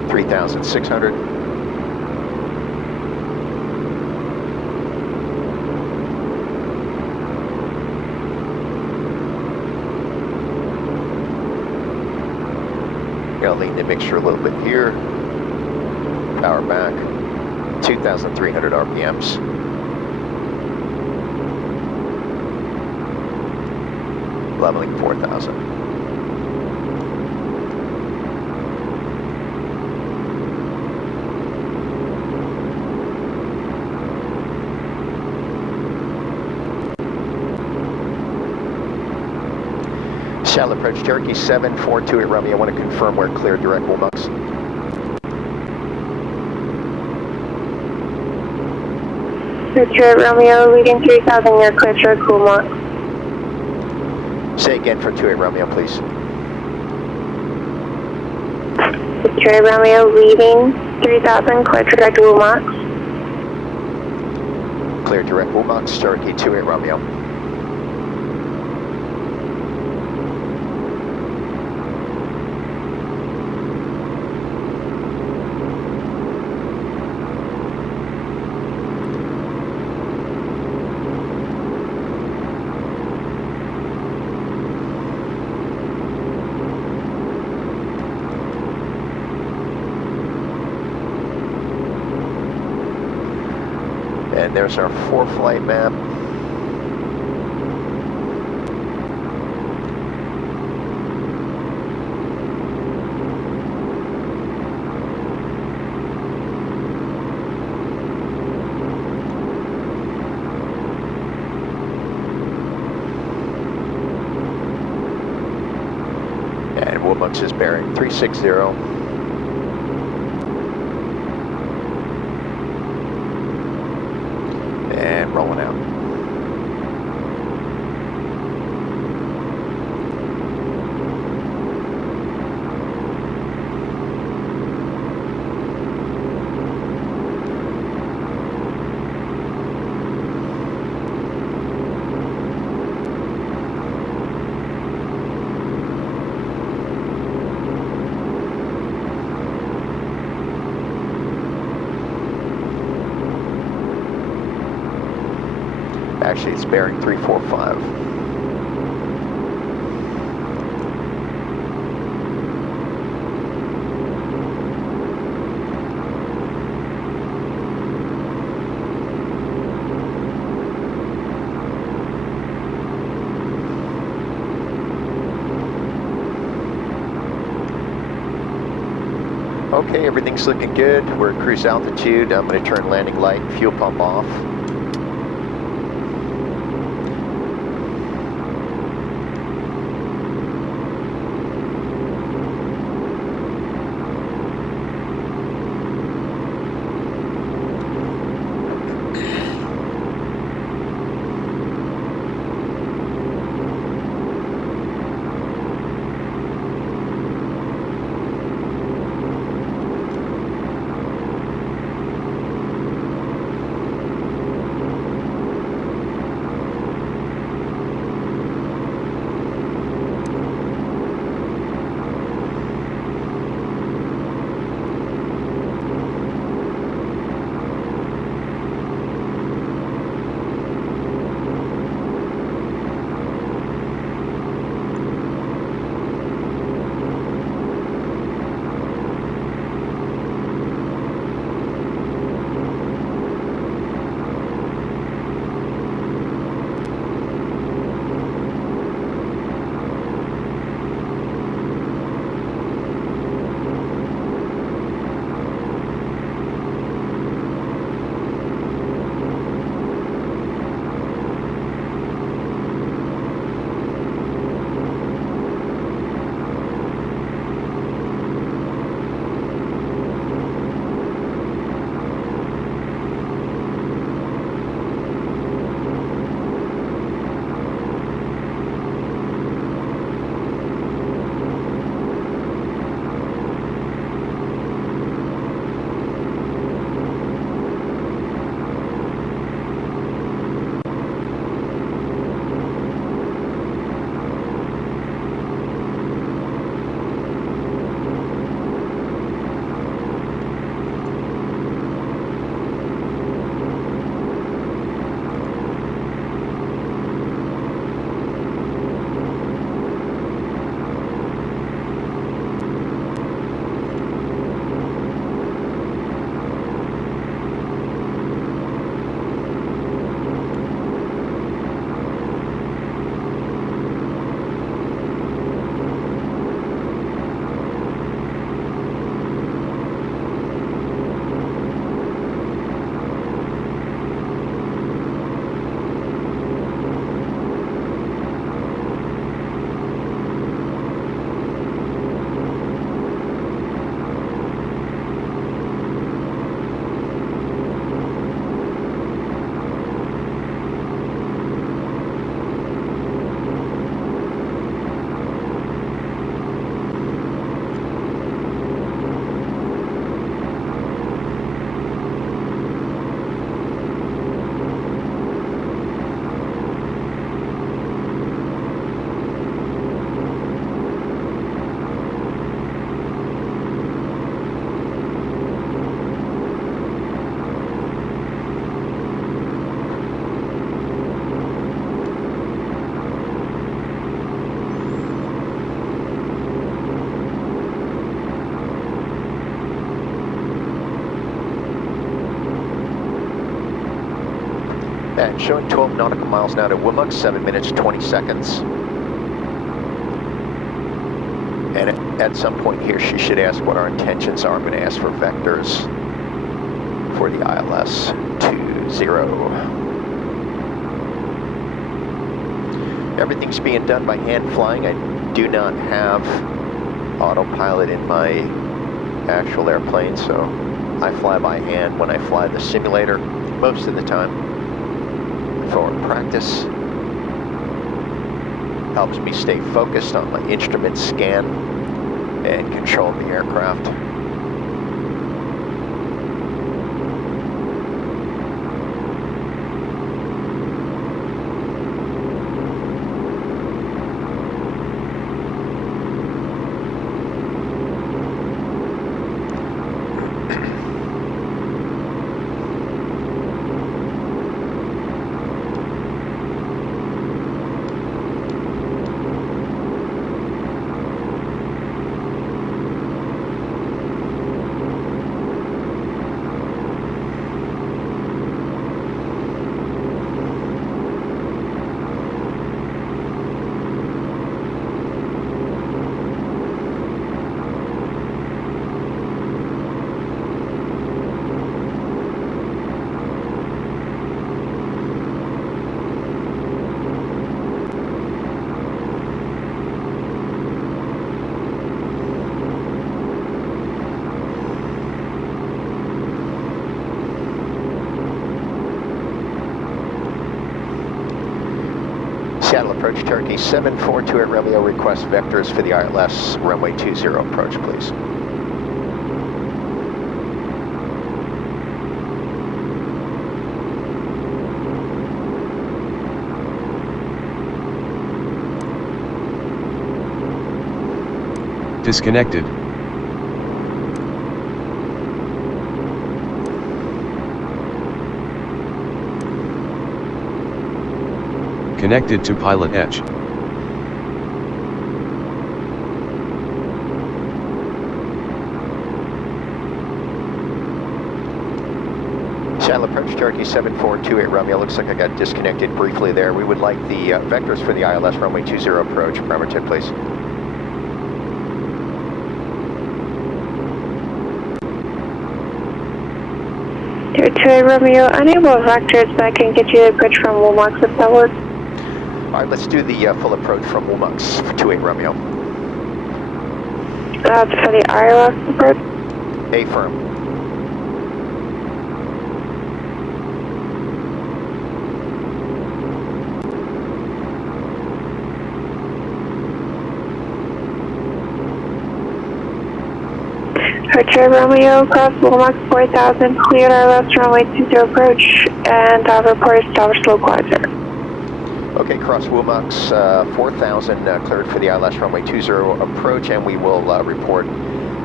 $3,600. Gotta lean the mixture a little bit here. Power back. 2,300 RPMs. Leveling 4,000. Shallow approach Cherokee 7428 Romeo. I want to confirm we're clear direct Woolbox. Detroit Romeo, leading 3,000, you're clear direct Woolbox. Say again for 28 Romeo, please. Detroit Romeo, leading 3,000, clear direct Woolbox. Clear direct Woolbox, Cherokee 28 Romeo. And there's our ForeFlight map. And Woolbox is bearing 360. And rolling out. Actually, it's bearing 345. Okay, everything's looking good. We're at cruise altitude. I'm going to turn landing light, fuel pump off. And showing 12 nautical miles now to Wimux, 7 minutes, 20 seconds. And at some point here, she should ask what our intentions are. I'm going to ask for vectors for the ILS 20. Everything's being done by hand flying. I do not have autopilot in my actual airplane, so I fly by hand when I fly the simulator most of the time. For practice, helps me stay focused on my instrument scan and control the aircraft. Seattle approach Turkey 7428 Romeo, request vectors for the ILS runway 20 approach, please. Disconnected. Connected to PilotEdge. Seattle approach Turkey 7428 Romeo. Looks like I got disconnected briefly there. We would like the vectors for the ILS runway 20 approach. Bremerton, please. Romeo, unable vectors, but I can get you the approach from Wimux if that works. All right, let's do the full approach from Wimux for 28 Romeo. That's for the ILS approach. A-firm. Archer Romeo, cross Wimux 4000, cleared ILS runway 20 approach, and report established localizer. Okay, cross Wimux 4000, cleared for the ILS runway 20 approach, and we will report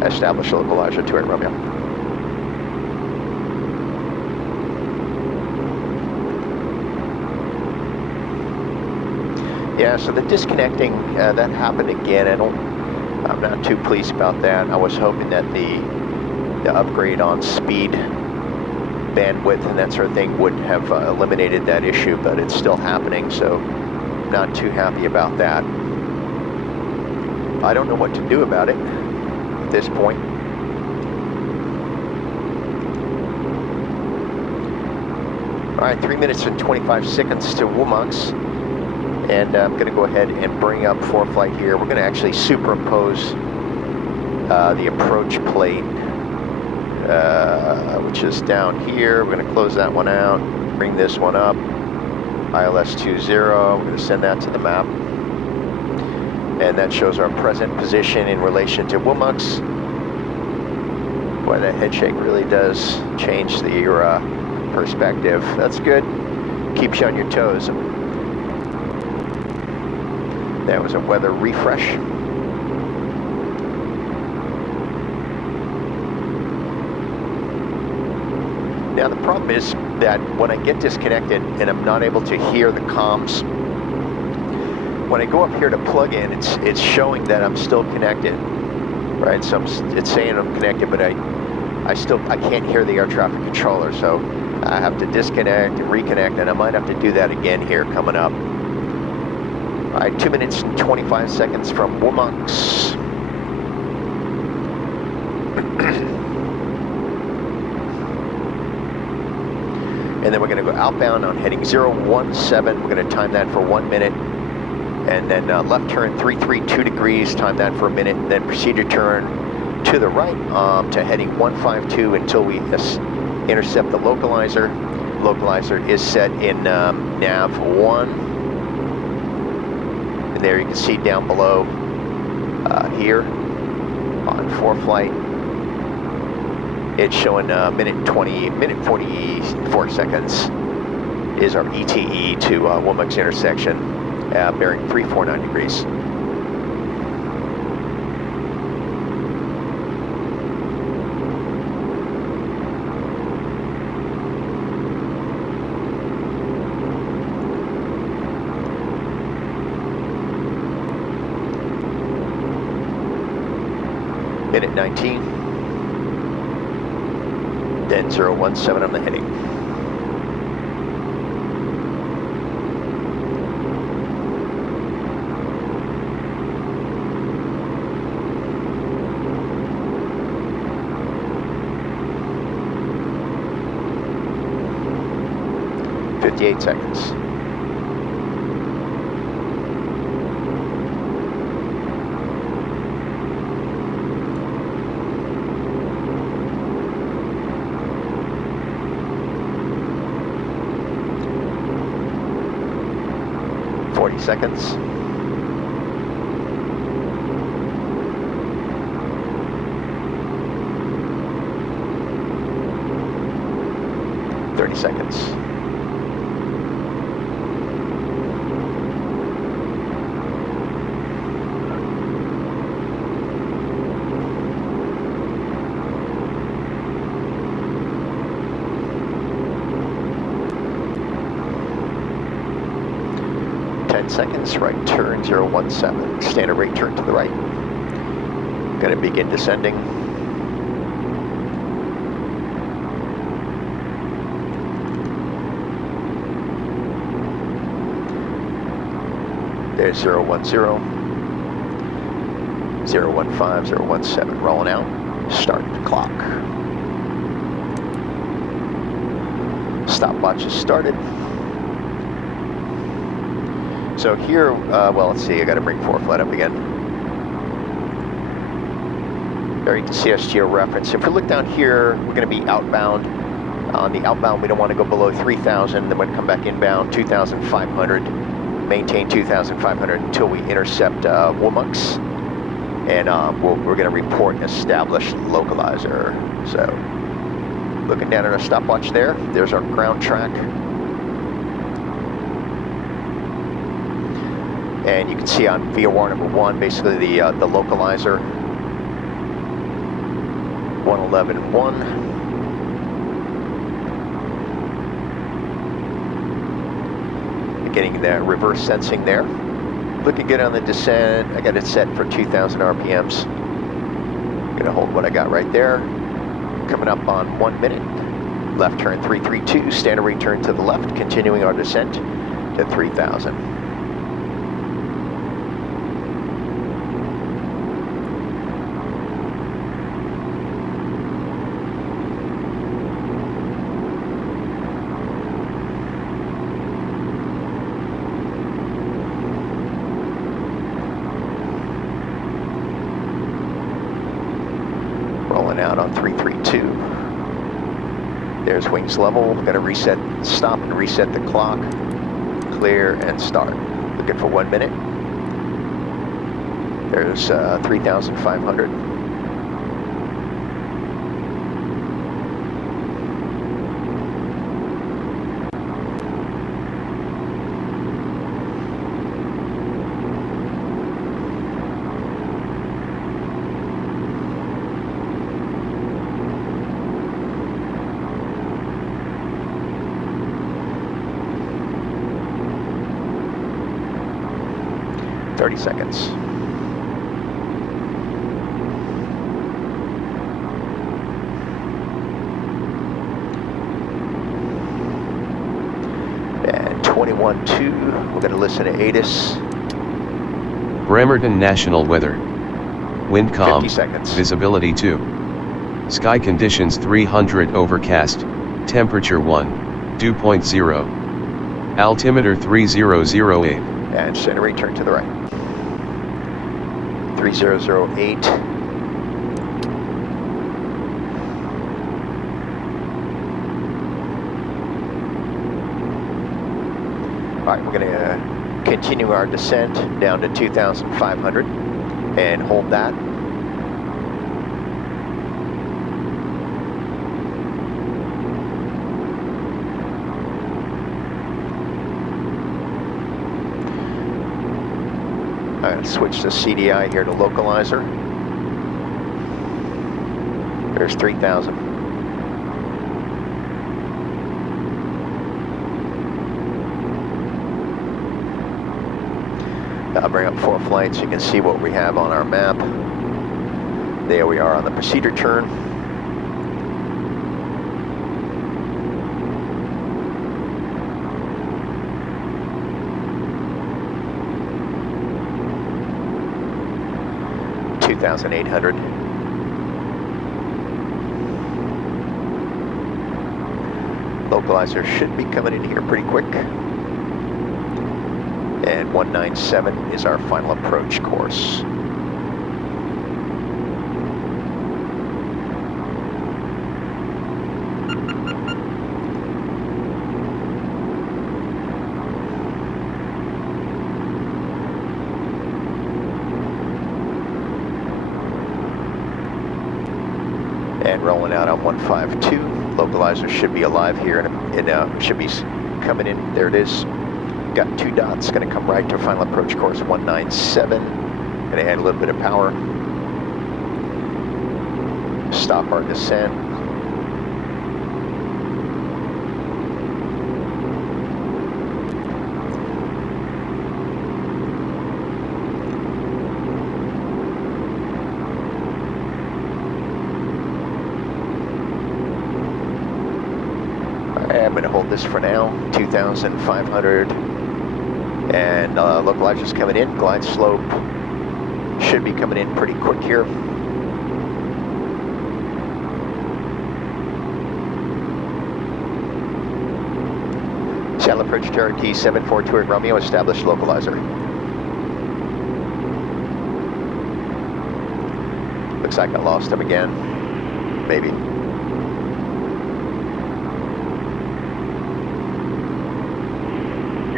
established localizer 28 Romeo. Yeah, so the disconnecting, that happened again. I'm not too pleased about that. I was hoping that the upgrade on speed, bandwidth, and that sort of thing would have eliminated that issue, but it's still happening, so not too happy about that. I don't know what to do about it at this point. All right, 3 minutes and 25 seconds to Wimux. And I'm going to go ahead and bring up ForeFlight here. We're going to actually superimpose the approach plate, which is down here. We're going to close that one out, bring this one up, ILS 20. We're going to send that to the map. And that shows our present position in relation to Wimux. Boy, that head shake really does change the perspective. That's good. Keeps you on your toes. That was a weather refresh. Now the problem is that when I get disconnected and I'm not able to hear the comms, when I go up here to plug in, it's showing that I'm still connected, right? So it's saying I'm connected, but I I can't hear the air traffic controller, so I have to disconnect and reconnect, and I might have to do that again here coming up. All right, 2 minutes and 25 seconds from WMOX. And then we're going to go outbound on heading 017. We're going to time that for 1 minute. And then left turn 332 degrees, time that for a minute. And then proceed to turn to the right to heading 152 until we intercept the localizer. Localizer is set in nav 1. And there you can see down below here on ForeFlight, it's showing minute 44 seconds is our ETE to WMOX intersection, bearing 349 degrees. Minute 19, then 017 on the heading. .58 seconds. Seconds. .30 seconds. Seconds, right turn 017, standard rate turn to the right. Going to begin descending. There's 010, 015, 017, rolling out. Start the clock. Stopwatch is started. So here, well, let's see, I got to bring ForeFlight up again. There you can see SGO reference. If we look down here, we're going to be outbound. On the outbound, we don't want to go below 3,000. Then we're going to come back inbound, 2,500. Maintain 2,500 until we intercept WMOX. And we're going to report an established localizer. So, looking down at our stopwatch there, there's our ground track. And you can see on VOR number 1, basically the localizer, 111.1. Getting the reverse sensing there. Looking good on the descent. I got it set for 2,000 RPMs. Gonna hold what I got right there. Coming up on 1 minute. Left turn 332, standard return to the left, continuing our descent to 3,000. Out on 332. There's wings level. Going to reset, stop and reset the clock. Clear and start. Looking for 1 minute. There's 3,500. Seconds. 21-2, we're going to listen to ATIS. Bremerton National Weather. Wind calm, 50 seconds. visibility 2. Sky conditions 300 overcast, temperature 1, dew point 0. Altimeter 3008. And center return to the right. 3008. All right, we're going to continue our descent down to 2,500 and hold that. I'm going to switch the CDI here to localizer. There's 3,000. I'll bring up ForeFlight so you can see what we have on our map. There we are on the procedure turn. $2,800. Localizer should be coming in here pretty quick. And 197 is our final approach course. And rolling out on 152. Localizer should be alive here and should be coming in. There it is. Got 2 dots, going to come right to final approach course 197. Going to add a little bit of power. Stop our descent. I'm going to hold this for now, 2,500. And localizer's coming in, glide slope should be coming in pretty quick here. Shall approach TRT 7428 Romeo, establish localizer. Looks like I lost him again, maybe.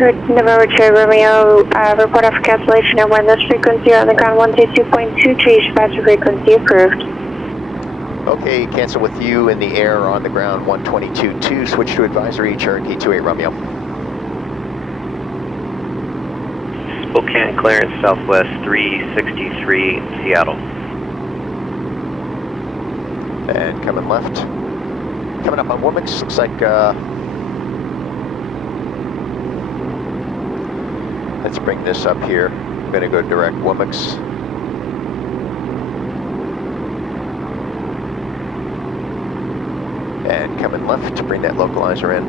November Charlie Romeo, report of cancellation and when this frequency on the ground 122.2, change passenger frequency approved. Okay, cancel with you in the air on the ground 122.2, switch to advisory Cherokee 28 Romeo. Spokane clearance southwest 363 Seattle. And coming left. Coming up on Womack, looks like let's bring this up here. I'm going to go direct Womack's. And coming left to bring that localizer in.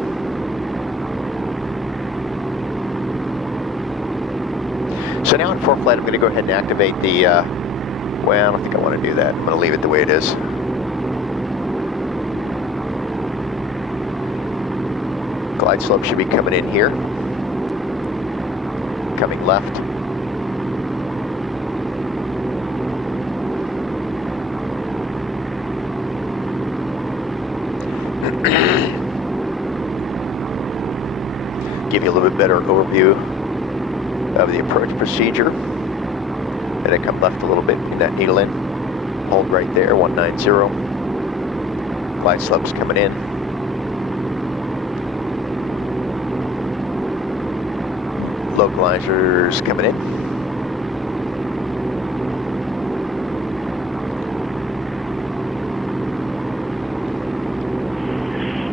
So now in ForeFlight, I'm going to go ahead and activate the, well, I don't think I want to do that. I'm going to leave it the way it is. Glide slope should be coming in here. Coming left. Give you a little bit better overview of the approach procedure. And then come left a little bit, bring that needle in. Hold right there, 190. Glide slope's coming in. Localizer's coming in.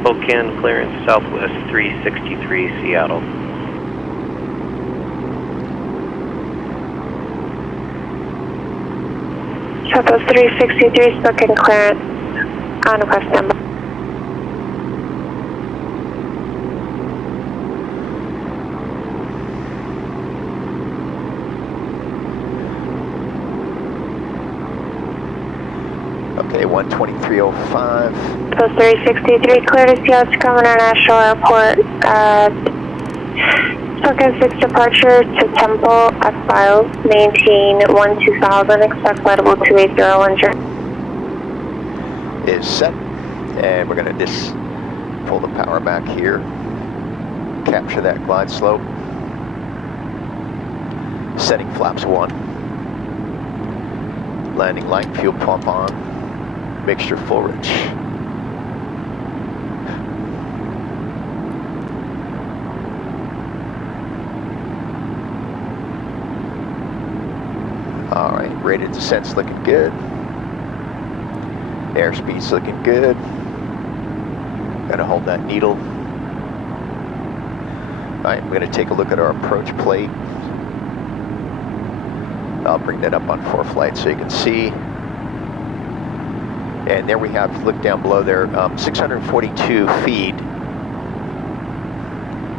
Spokane clearance southwest 363 Seattle. Southwest 363 Spokane clearance on request number. 12305. Post 363, clear to Seattle Tacoma International Airport. Token 6 departure to Temple at files. Maintain 12000. Expect flight level 2801. Is set. And we're going to just pull the power back here. Capture that glide slope. Setting flaps 1. Landing light, fuel pump on. Mixture full rich. Alright, rated descent's looking good. Airspeed's looking good. Gotta hold that needle. Alright, we're gonna take a look at our approach plate. I'll bring that up on ForeFlight so you can see. And there we have, look down below there, 642 feet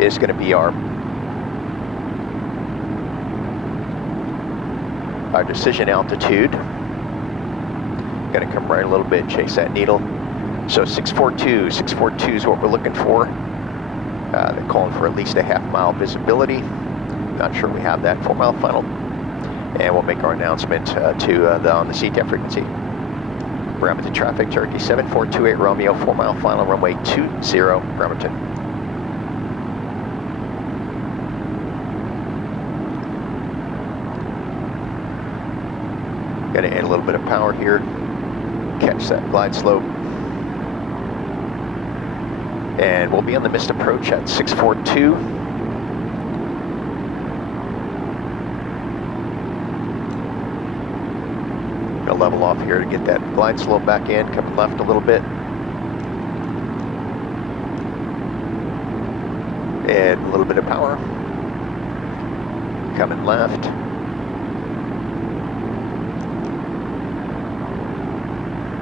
is going to be our decision altitude. Going to come right a little bit, chase that needle. So 642 is what we're looking for. They're calling for at least a half-mile visibility. Not sure we have that 4-mile final. And we'll make our announcement on the CTAF frequency. Bremerton traffic, Cherokee 7428 Romeo, 4-mile final, runway 20, Bremerton. Going to add a little bit of power here, catch that glide slope. And we'll be on the missed approach at 642. Gonna level off here to get that glide slope back in, coming left a little bit. And a little bit of power. Coming left.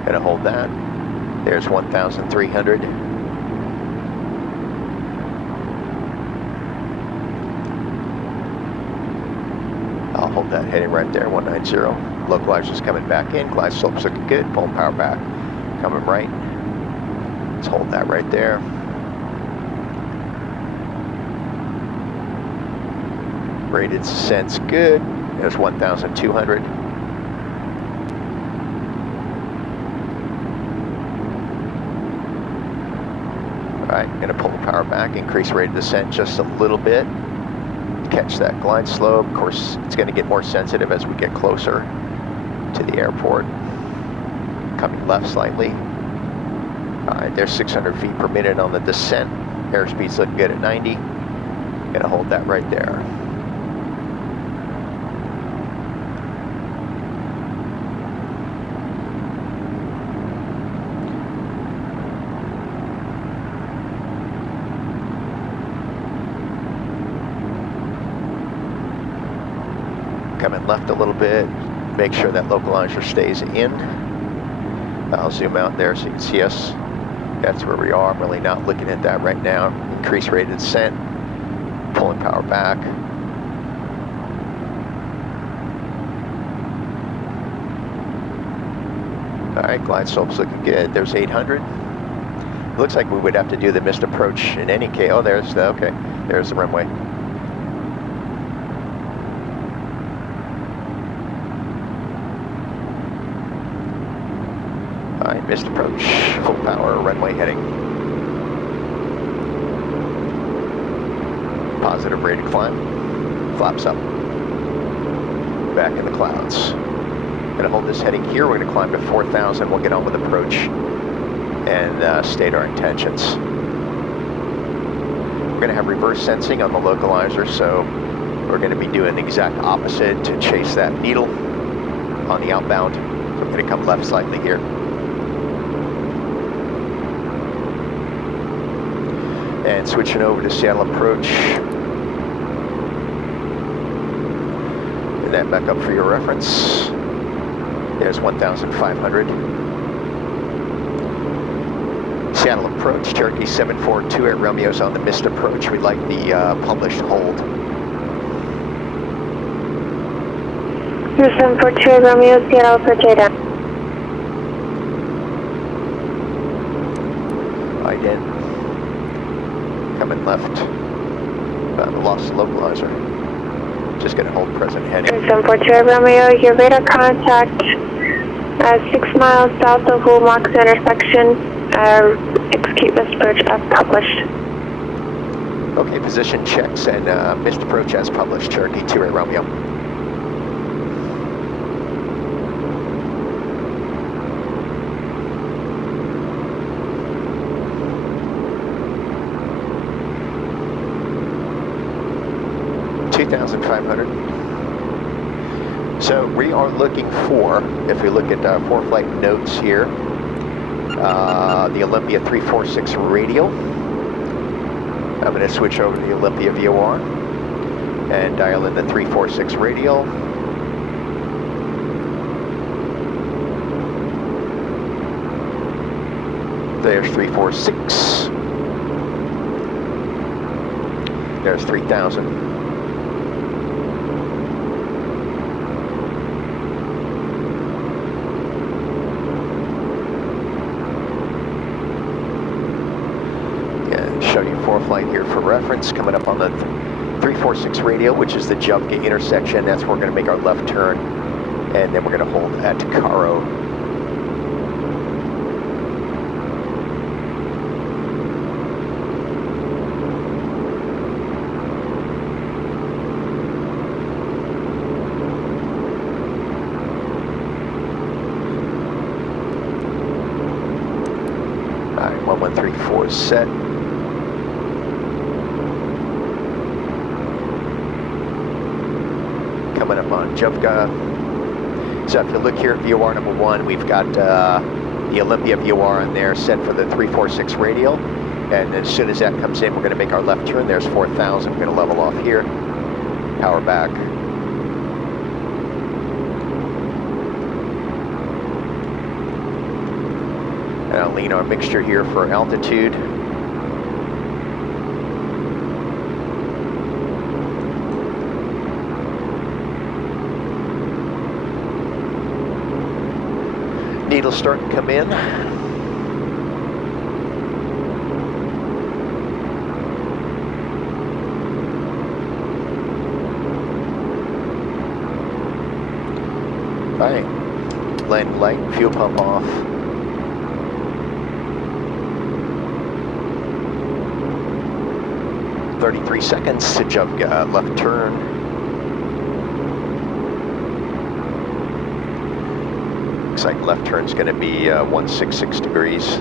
Gonna hold that. There's 1,300. I'll hold that heading right there, 190. Localizer's coming back in, glide slope's looking good, pulling power back, coming right. Let's hold that right there. Rated descent's good, there's 1,200. Alright, gonna pull the power back, increase rate of descent just a little bit. Catch that glide slope. Of course, it's gonna get more sensitive as we get closer to the airport. Coming left slightly. Alright, there's 600 feet per minute on the descent. Airspeed's looking good at 90. Gonna hold that right there. Coming left a little bit. Make sure that localizer stays in. I'll zoom out there so you can see us. That's where we are. I'm really not looking at that right now. Increase rate of descent. Pulling power back. Alright, glide slope's looking good. There's 800. It looks like we would have to do the missed approach in any case. Oh, there's the, okay. There's the runway. Alright, missed approach, full power, runway heading. Positive rate of climb, flaps up, back in the clouds. Gonna hold this heading here, we're gonna climb to 4,000, we'll get on with approach and state our intentions. We're gonna have reverse sensing on the localizer, so we're gonna be doing the exact opposite to chase that needle on the outbound. So we're gonna come left slightly here. And switching over to Seattle approach. And that back up for your reference. There's 1,500. Seattle approach, Cherokee 742 at Romeo's on the missed approach. We'd like the published hold. 742 Romeo, Seattle approach 8. Wide in. Coming left. Lost the localizer. Just gonna hold present heading. 742 Romeo, your radar contact 6 miles south of Woolmarks intersection. Execute missed approach as published. Okay, position checks and missed approach as published. Cherokee 2 Romeo. So we are looking for, if we look at ForeFlight notes here, the Olympia 346 radial. I'm going to switch over to the Olympia VOR and dial in the 346 radial. There's 346. There's 3000. Show you ForeFlight here for reference. Coming up on the 346 radial, which is the jump gate intersection. That's where we're going to make our left turn, and then we're going to hold at Caro. All right, 1134 is set. Coming up on jump guide. So if you look here at VOR number 1, we've got the Olympia VOR in there set for the 346 radial. And as soon as that comes in, we're going to make our left turn. There's 4000. We're going to level off here. Power back. And I'll lean our mixture here for altitude. Needles starting to come in. All right, landing light, fuel pump off. $33 seconds to jump left turn. Looks like left turn's going to be 166 degrees.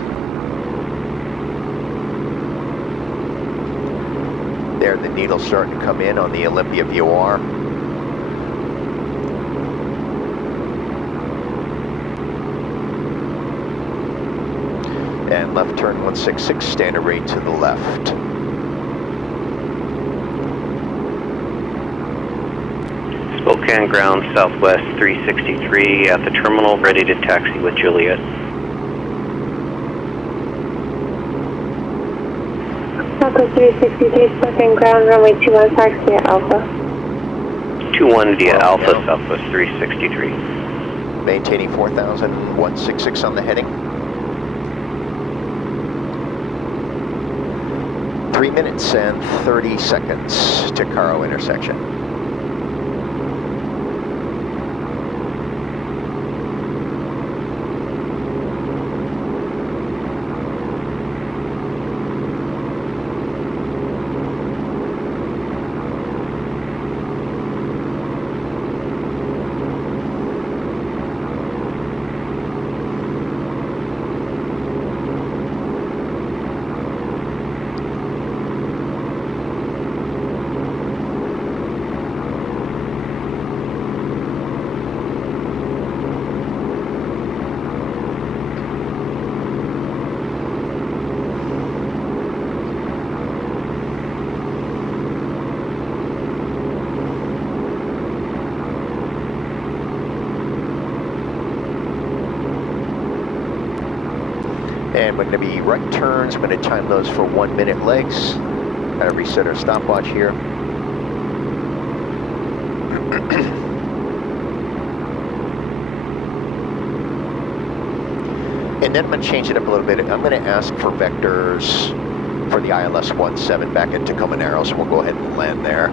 There, the needle's starting to come in on the Olympia VOR. And left turn 166, standard rate to the left. Spokane ground southwest 363 at the terminal, ready to taxi with Juliet. Southwest 363, Spokane ground, runway 21, taxi at Alpha. 21 via Alpha, southwest 363. Maintaining 4000, 166 on the heading. 3 minutes and 30 seconds to Caro intersection. And we're going to be right turns. I'm going to time those for 1 minute legs. Gotta reset our stopwatch here. And then I'm going to change it up a little bit. I'm going to ask for vectors for the ILS 17 back at Tacoma Narrows, and we'll go ahead and land there.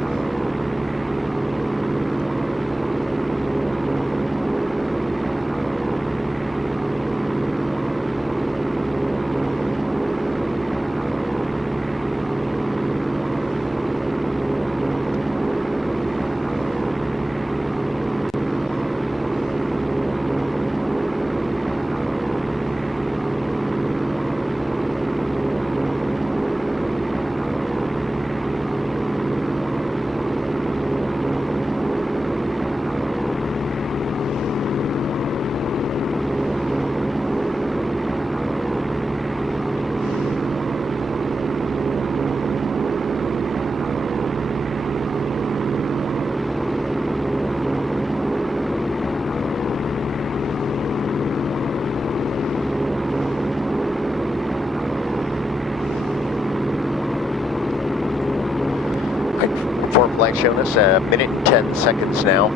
ForeFlight showing us a minute and 10 seconds now.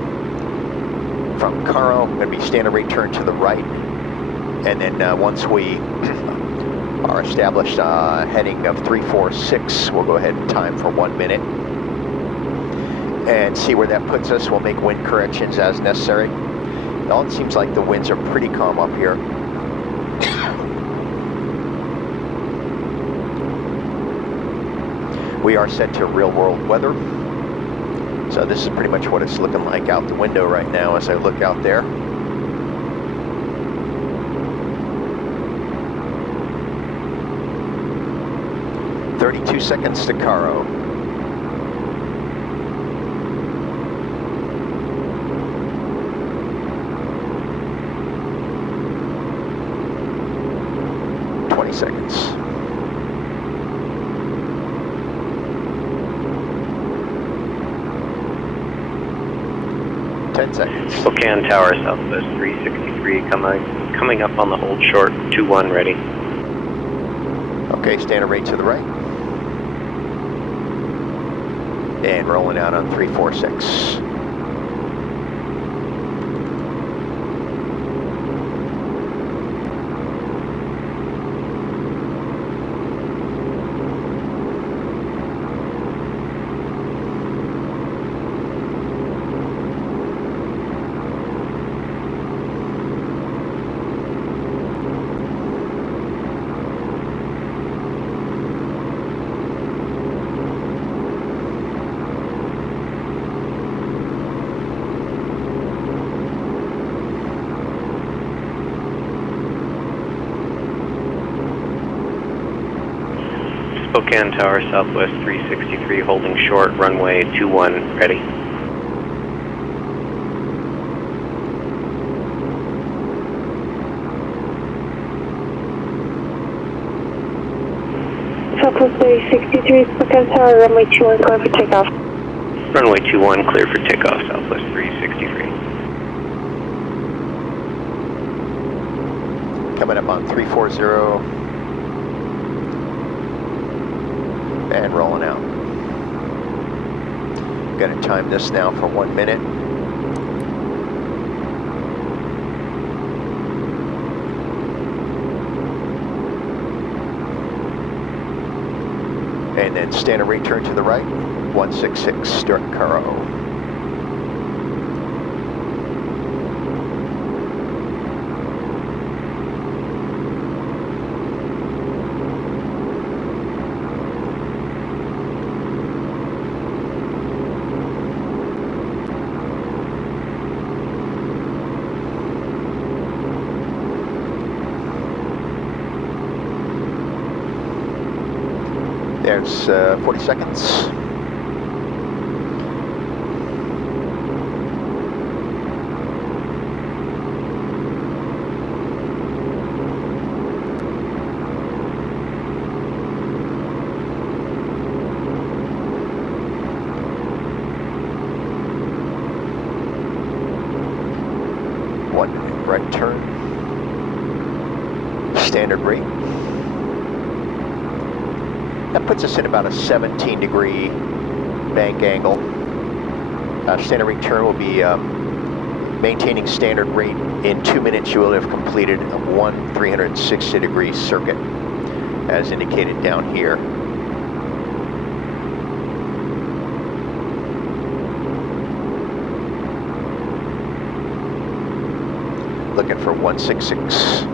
From Caro, I'm going to be standard rate turn to the right. And then once we are established heading of 346, we'll go ahead and time for 1 minute. And see where that puts us. We'll make wind corrections as necessary. Well, it seems like the winds are pretty calm up here. We are set to real world weather. So this is pretty much what it's looking like out the window right now as I look out there. "32 seconds to Caro. Seconds. 10 seconds. Spokane Tower, Southwest 363, coming up on the hold short, 21 ready. Okay, standard rate to the right. And rolling out on 346. Spokane Tower, Southwest 363, holding short, runway 21, ready. Southwest 363, Spokane Tower, runway 21, clear for takeoff. Runway 21, clear for takeoff, Southwest 363. Coming up on 340. And rolling out. Gonna time this now for 1 minute. And then standard rate turn to the right, 166, direct Caro. There's 40 seconds. One minute right turn. Standard rate. That puts us in about a 17-degree bank angle. Standard rate turn will be maintaining standard rate. In 2 minutes you will have completed 1 360-degree circuit, as indicated down here. Looking for 166.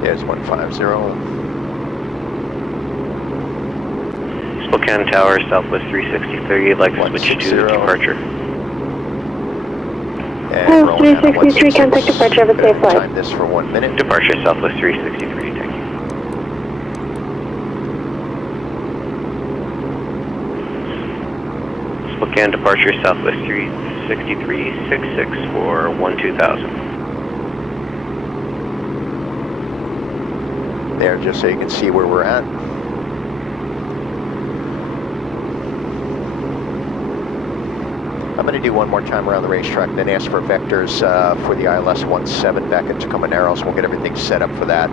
There's 150. Spokane Tower, Southwest 363, like to switch to departure. And rolling out on 363, contact departure, have a safe flight. Time this for 1 minute. Departure, Southwest 363, thank you. Spokane departure, Southwest 363, 66 for 12,000. There, just so you can see where we're at. I'm going to do one more time around the racetrack, then ask for vectors for the ILS 17 back at Tacoma Narrows. We'll get everything set up for that.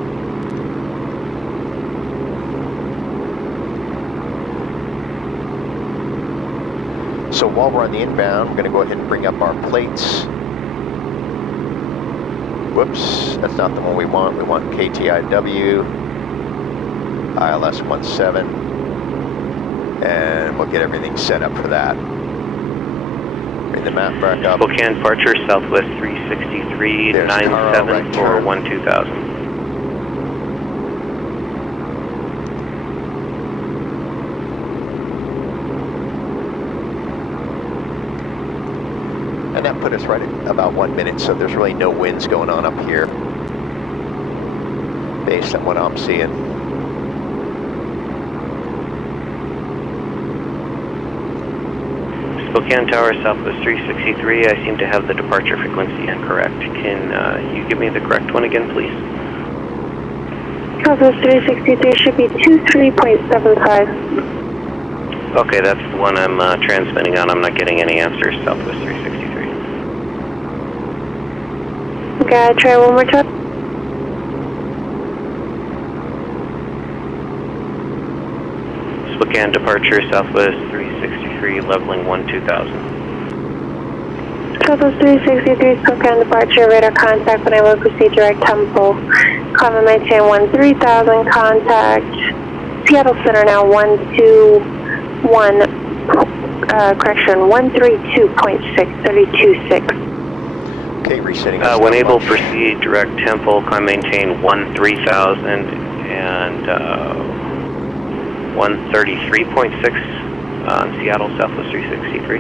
So while we're on the inbound, we're going to go ahead and bring up our plates. Whoops, that's not the one we want. We want KTIW, ILS 17, and we'll get everything set up for that. Bring the map back up. Spokane departure, Southwest 363, 97 for 12,000. And that put us right at about 1 minute, so there's really no winds going on up here, based on what I'm seeing. Spokane Tower, Southwest 363, I seem to have the departure frequency incorrect. Can you give me the correct one again, please? Southwest 363 should be 23.75. Okay, that's the one I'm transmitting on. I'm not getting any answers, Southwest 363. Okay, try one more time. Spokane departure, Southwest 363, leveling 12,000. Southwest 363, Spokane departure, radar contact when I will proceed direct tempo. Common maintain 13,000, contact Seattle Center now 121, correction, 132.6, 32.6. Okay, resetting. When able, proceed direct tempo, climb maintain 13,000 and 133.6 on Seattle, Southwest 363.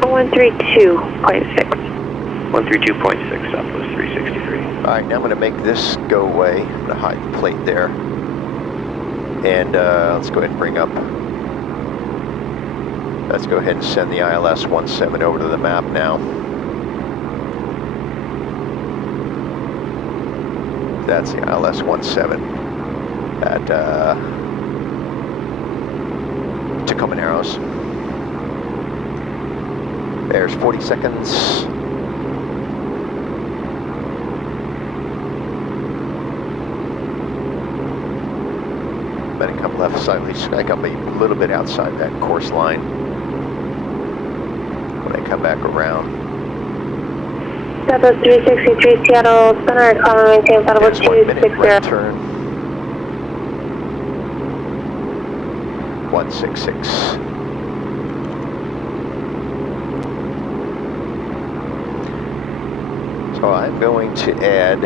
132.6. 132.6, Southwest 363. All right, now I'm going to make this go away. I'm going to hide the plate there. And let's go ahead and bring up, let's go ahead and send the ILS 17 over to the map now. That's the ILS 17 at Tacoma Narrows. There's 40 seconds. Better come left slightly. I got me a little bit outside that course line when I come back around. Southwest 363, Seattle Center, common maintain Federal There's 1 minute 260. left turn. 166. So I'm going to add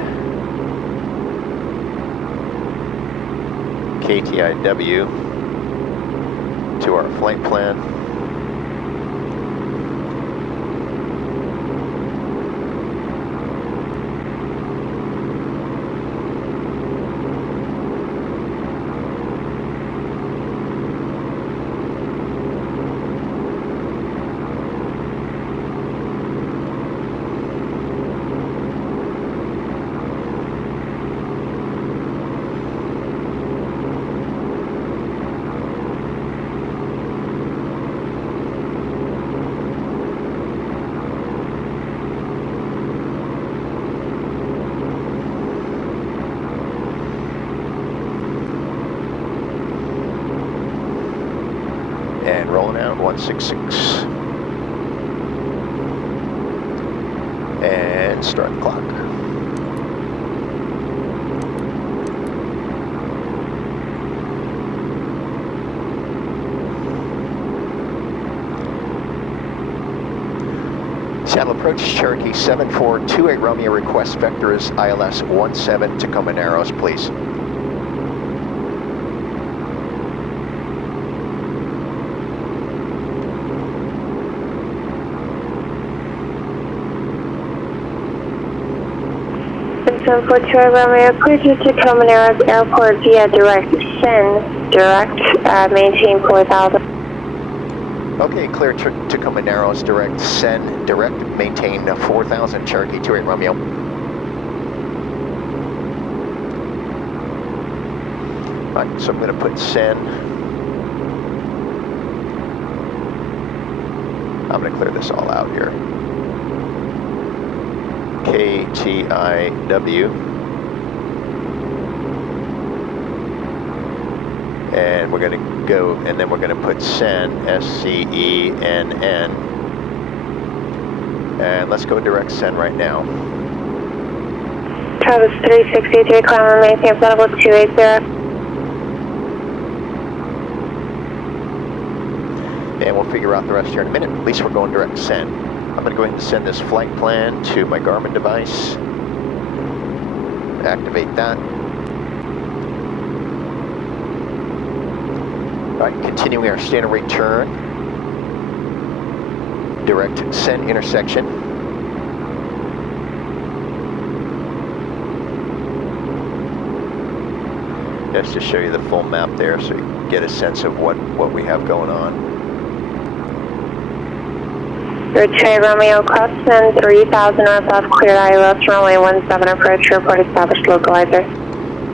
KTIW to our flight plan. 166. And start the clock. Seattle approach Cherokee 7428 Romeo, request vector is ILS 17 Tacoma Narrows, please. For Troy Romeo, clear to Tacoma Narrows Airport via direct send, maintain 4000. Okay, clear Tacoma Narrows, direct send, direct, maintain 4000, Cherokee 28 Romeo. Alright, so I'm going to put send. I'm going to clear this all out here. KTIW. And we're going to go, and then we're going to put send, SCENN. And let's go direct send right now. Travis 363, climb maintain level 280. And we'll figure out the rest here in a minute. At least we're going direct send. I'm going to go ahead and send this flight plan to my Garmin device. Activate that. Alright, continuing our standard rate turn. Direct send intersection. Just to show you the full map there so you get a sense of what we have going on. Troy Romeo, cross send 3000 north left, cleared ILS runway 17 approach, report established localizer.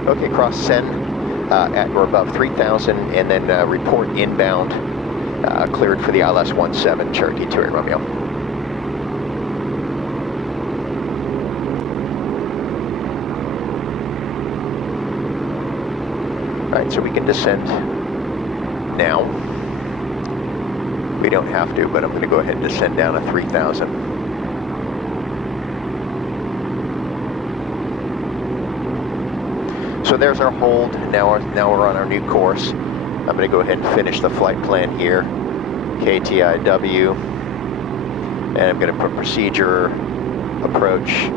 Okay, cross send at or above 3000 and then report inbound cleared for the ILS 17 Cherokee 28 Romeo. Alright, so we can descend now. We don't have to, but I'm going to go ahead and descend down to 3000. So there's our hold. Now we're on our new course. I'm going to go ahead and finish the flight plan here. KTIW. And I'm going to put procedure approach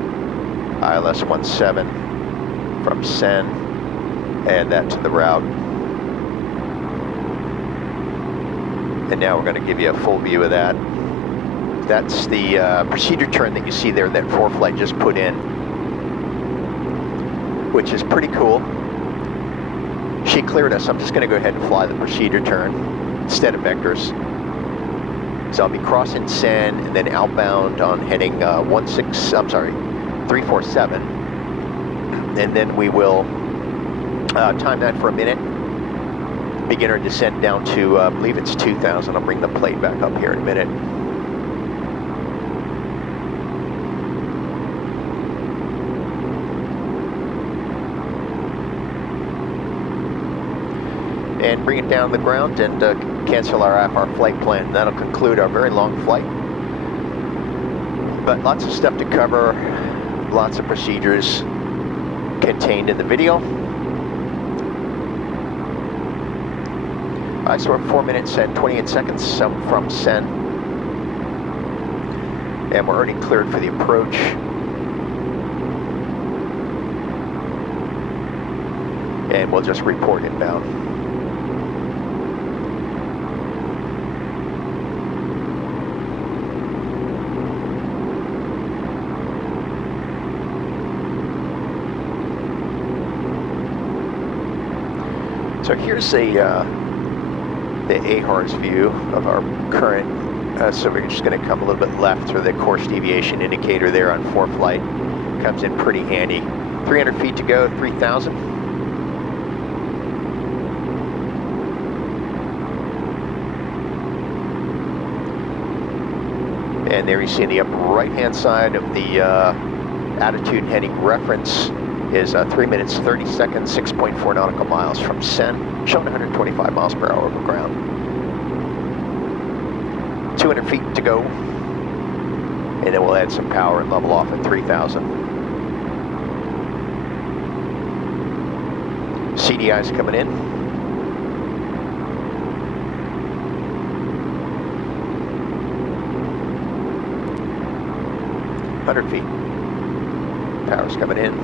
ILS 17 from send. Add that to the route. And now we're going to give you a full view of that. That's the procedure turn that you see there that ForeFlight just put in, which is pretty cool. She cleared us. I'm just going to go ahead and fly the procedure turn instead of vectors. So I'll be crossing send and then outbound on heading 347. And then we will time that for a minute. Begin our descent down to, I believe it's 2000. I'll bring the plate back up here in a minute. And bring it down to the ground and cancel our IFR flight plan. That'll conclude our very long flight. But lots of stuff to cover, lots of procedures contained in the video. Alright, so we're 4 minutes and 28 seconds from send. And we're already cleared for the approach. And we'll just report inbound. So here's the AHRS view of our current, so we're just going to come a little bit left through the course deviation indicator there on ForeFlight. Comes in pretty handy. 300 feet to go, 3000. And there you see in the upper right hand side of the attitude heading reference is 3 minutes 30 seconds, 6.4 nautical miles from send, showing 125 miles per hour over ground. 200 feet to go. And then we'll add some power and level off at 3,000. CDI's coming in. feet. Power's coming in.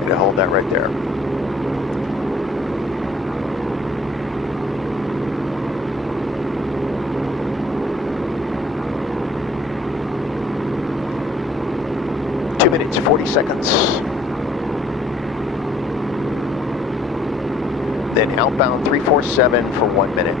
Gonna hold that right there. Minutes, 40 seconds. Then outbound 347 for 1 minute.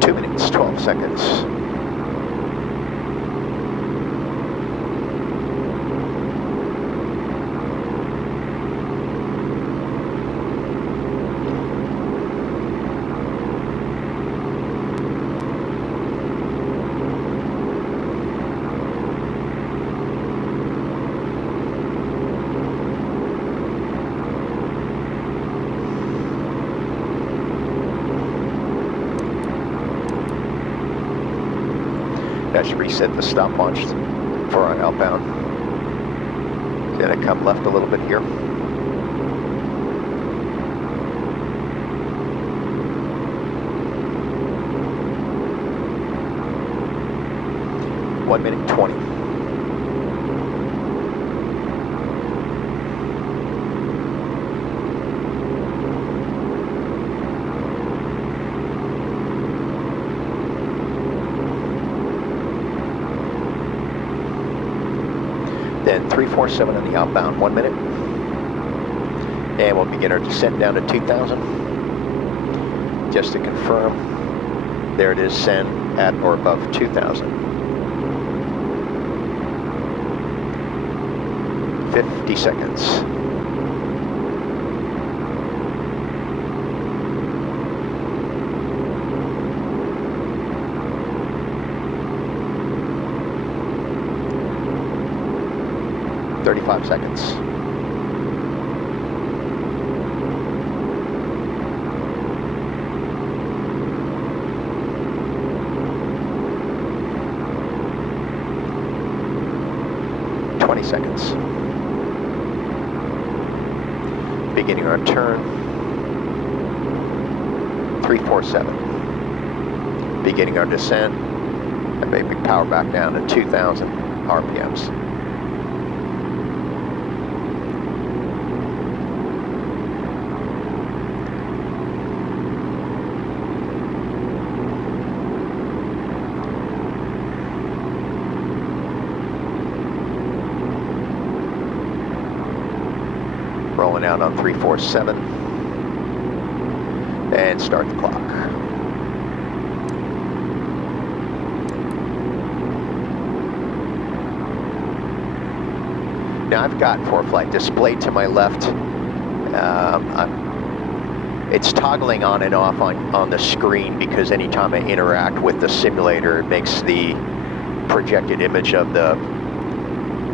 Two minutes, 12 seconds. That should reset the stopwatch for our outbound. Gonna come left a little bit here. One minute 20. Then 347 on the outbound, 1 minute. And we'll begin our descent down to 2,000. Just to confirm, there it is, send at or above 2,000. 50 seconds. Five seconds. Seconds. Beginning our turn. 347. Beginning our descent. And maybe power back down to 2,000 RPMs. Rolling out on 347 and start the clock. Now I've got ForeFlight displayed to my left. It's toggling on and off on the screen because anytime I interact with the simulator, it makes the projected image of the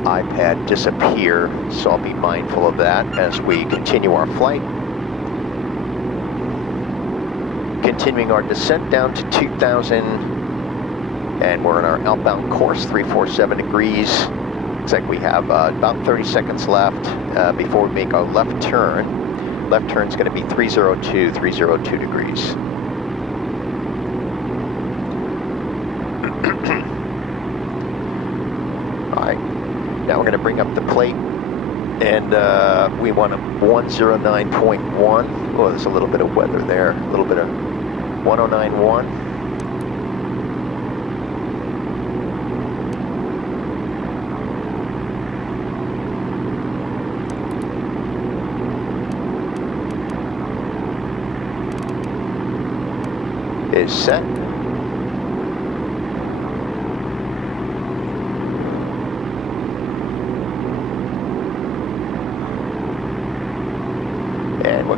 iPad disappear, so I'll be mindful of that as we continue our flight. Continuing our descent down to 2,000, and we're on our outbound course, 347 degrees. Looks like we have about 30 seconds left before we make our left turn. Left turn is going to be 302 degrees. All right. Now we're going to bring up the plate, and we want a 109.1. Oh, there's a little bit of weather there. A little bit of 109.1. Is set.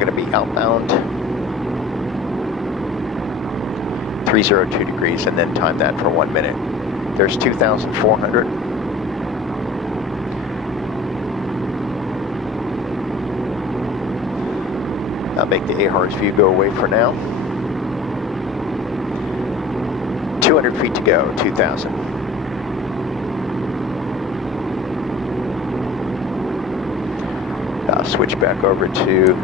going to be outbound 302 degrees, and then time that for 1 minute. There's 2,400. I'll make the AHRS view go away for now. 200 feet to go, 2,000. I'll switch back over to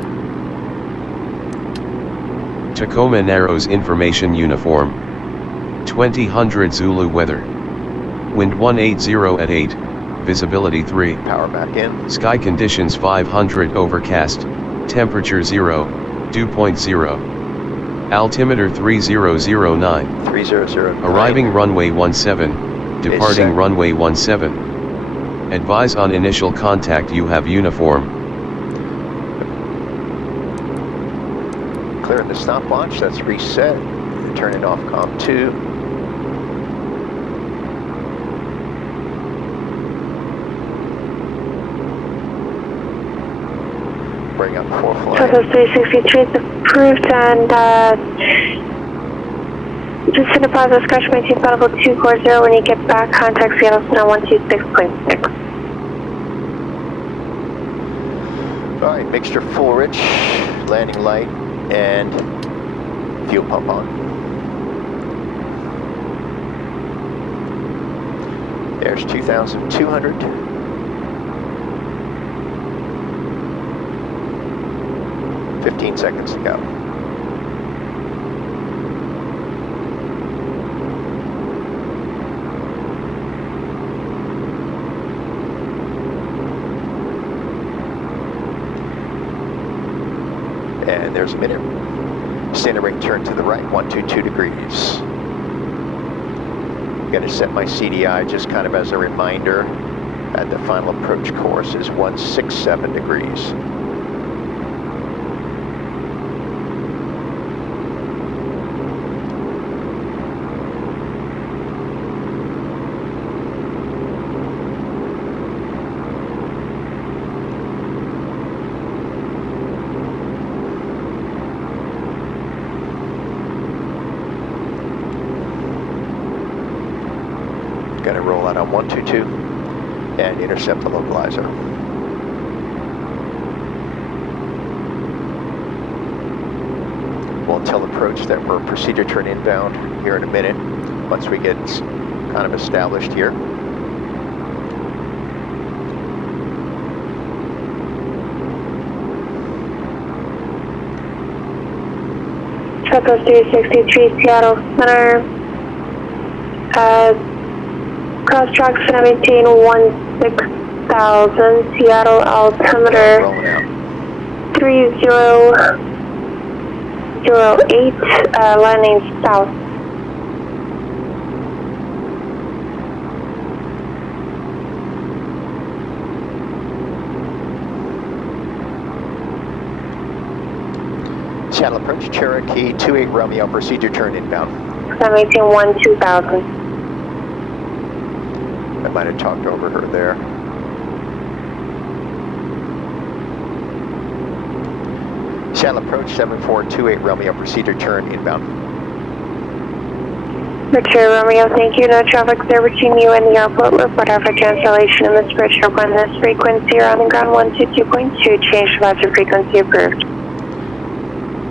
Tacoma Narrows Information Uniform. 2000 Zulu weather. Wind 180 at 8, visibility 3. power back in. Sky conditions 500 overcast, temperature 0, dew point 0. Altimeter 3009. 3009. Arriving runway 17, departing set. runway 17. Advise on initial contact you have uniform. Clearing the stopwatch, that's reset. Turning off COM 2. Bring up ForeFlight. Southwest 363 is approved, and just in a positive scratch, maintain flight level 240. When you get back, contact Seattle Center 126.6. Alright, mixture full rich, landing light, and fuel pump on. There's 2,200. Fifteen seconds to go. And there's a minute. Standard rate turn to the right, 122 degrees. I'm going to set my CDI just kind of as a reminder. At the final approach course is 167 degrees. Going to roll out on 122 and intercept the localizer. We'll tell approach that we're procedure turn inbound here in a minute once we get kind of established here. Southwest 363 Seattle Center. Cross track 17,16,000, Seattle altimeter Rolling out. 3008, landing south. Channel approach, Cherokee 28 Romeo, procedure turn inbound. 17,12,000. I might have talked over her there. Channel approach 7428 Romeo, procedure turn inbound. Richard Romeo, thank you. No traffic there between you and the airport. Report for cancellation in this bridge on this frequency on the ground 122.2. Change departure frequency approved.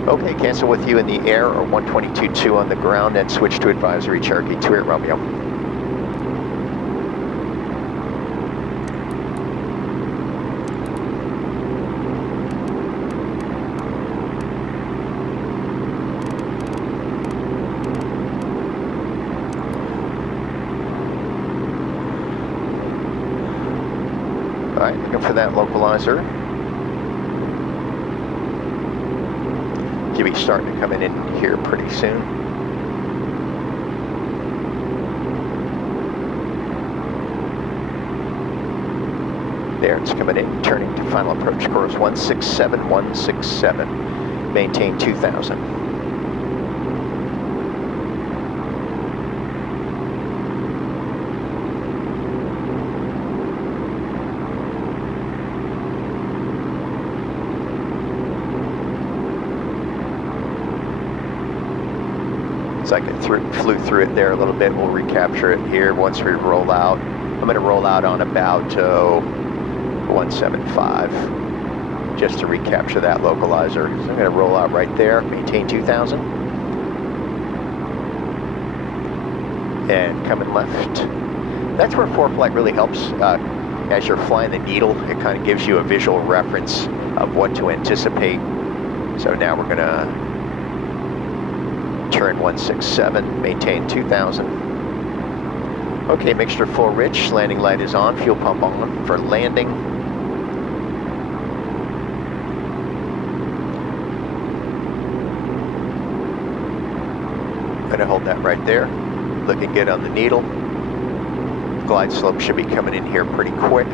Okay, cancel with you in the air or 122.2 on the ground and switch to advisory Cherokee 28 Romeo. Alright, looking for that localizer. Gibby's starting to come in here pretty soon. There, it's coming in, turning to final approach course 167, maintain 2,000. So I flew through it there a little bit. We'll recapture it here once we roll out. I'm going to roll out on about 175 just to recapture that localizer. So I'm going to roll out right there, maintain 2000. And coming left. That's where ForeFlight really helps. As you're flying the needle, it kind of gives you a visual reference of what to anticipate. So now we're going to turn 167, maintain 2000. Okay, mixture full rich, landing light is on, fuel pump on for landing. Gonna hold that right there. Looking good on the needle. Glide slope should be coming in here pretty quick.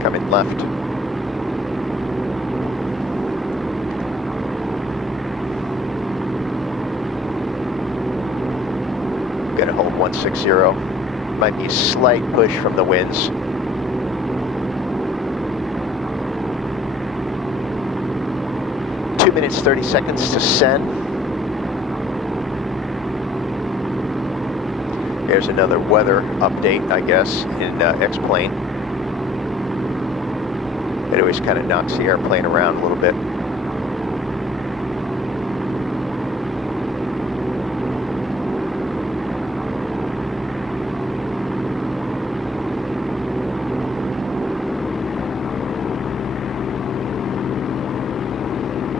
Coming left. Gonna hold 160. Might be a slight push from the winds. Two minutes, 30 seconds to send. There's another weather update, I guess, in X-Plane. It always kind of knocks the airplane around a little bit.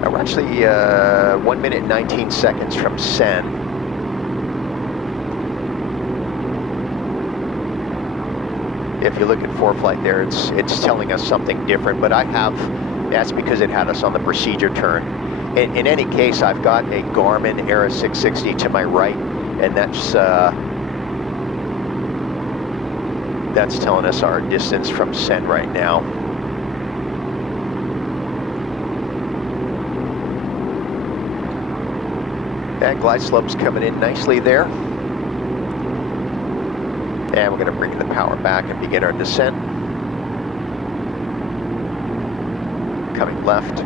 Now we're actually 1 minute 19 seconds from send. If you look at ForeFlight there, it's telling us something different, but that's because it had us on the procedure turn. In any case, I've got a Garmin Era 660 to my right, and that's telling us our distance from send right now. That glide slope's coming in nicely there. And we're going to bring the power back and begin our descent. Coming left.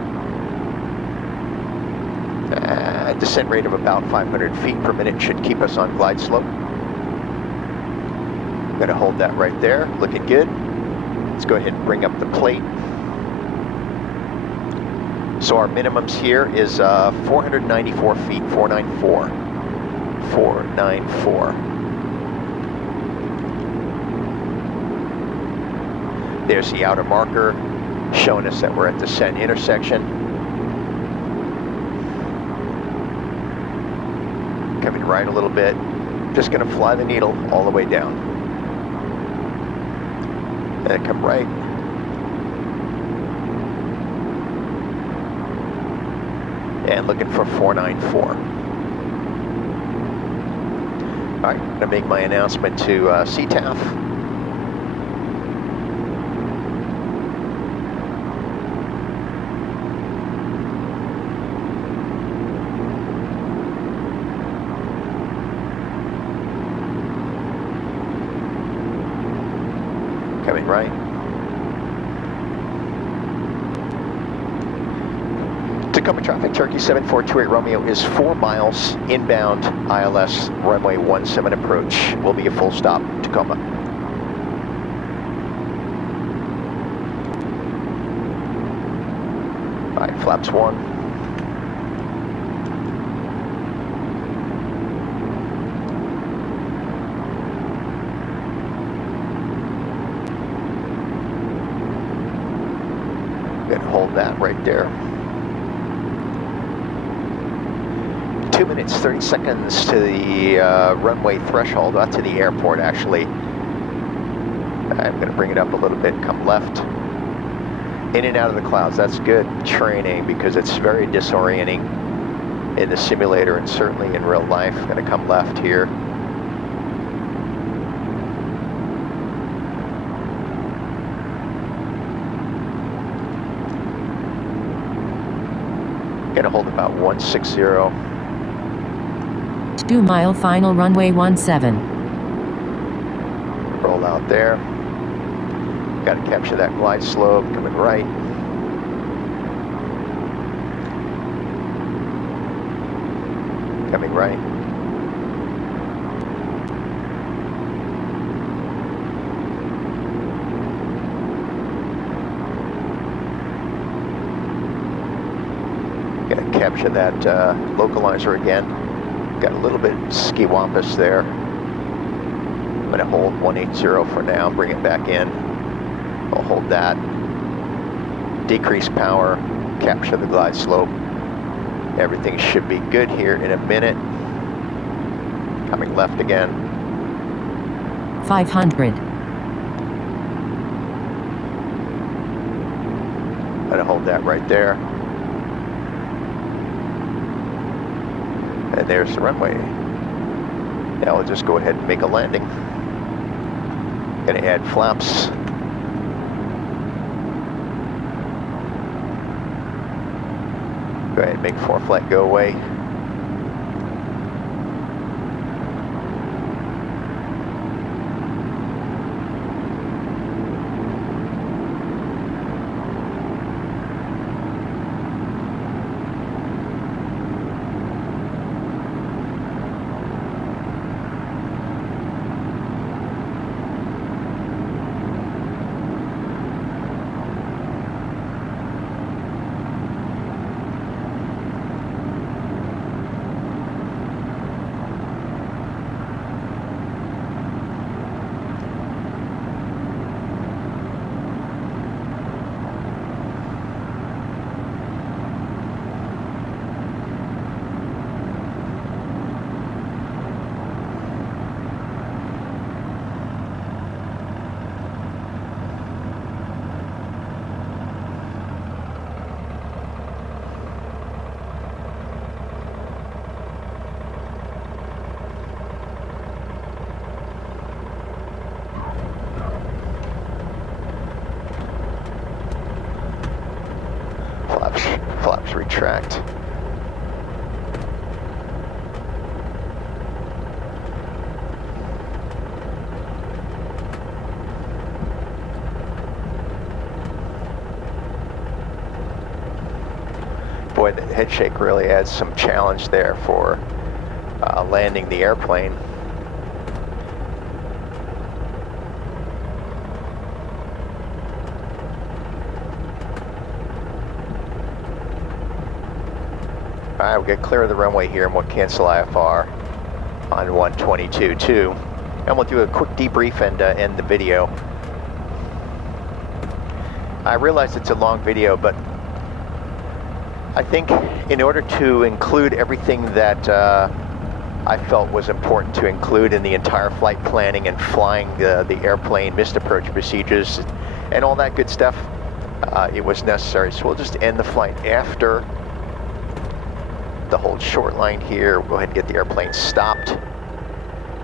Descent rate of about 500 feet per minute should keep us on glide slope. I'm going to hold that right there, looking good. Let's go ahead and bring up the plate. So our minimums here is 494 feet, 494. 494. There's the outer marker showing us that we're at the send intersection. Coming right a little bit. Just going to fly the needle all the way down. And come right. And looking for 494. All right, going to make my announcement to CTAF. Coming right. Tacoma traffic, Turkey 7428 Romeo is 4 miles inbound ILS runway 17 approach. Will be a full stop, Tacoma. All right, flaps 1. Gonna hold that right there. 2 minutes, 30 seconds to the runway threshold, to the airport actually. I'm going to bring it up a little bit, come left. In and out of the clouds, that's good training because it's very disorienting in the simulator and certainly in real life. I'm going to come left here. Going to hold about 160. 2 mile final runway 17. about there. Got to capture that glide slope, coming right. Coming right. Got to capture that localizer again. Got a little bit ski-wampus there. I'm going to hold 180 for now, bring it back in. I'll hold that. Decrease power, capture the glide slope. Everything should be good here in a minute. Coming left again. 500. I'm going to hold that right there. And there's the runway. Now we'll just go ahead and make a landing. Gonna add flaps. Go ahead and make ForeFlight go away. Flaps retract. Boy, the head shake really adds some challenge there for landing the airplane. Alright, we'll get clear of the runway here and we'll cancel IFR on 122.2. And we'll do a quick debrief and end the video. I realize it's a long video, but I think in order to include everything that I felt was important to include in the entire flight planning and flying the airplane, missed approach procedures, and all that good stuff, it was necessary. So we'll just end the flight after the hold short line here. We'll go ahead and get the airplane stopped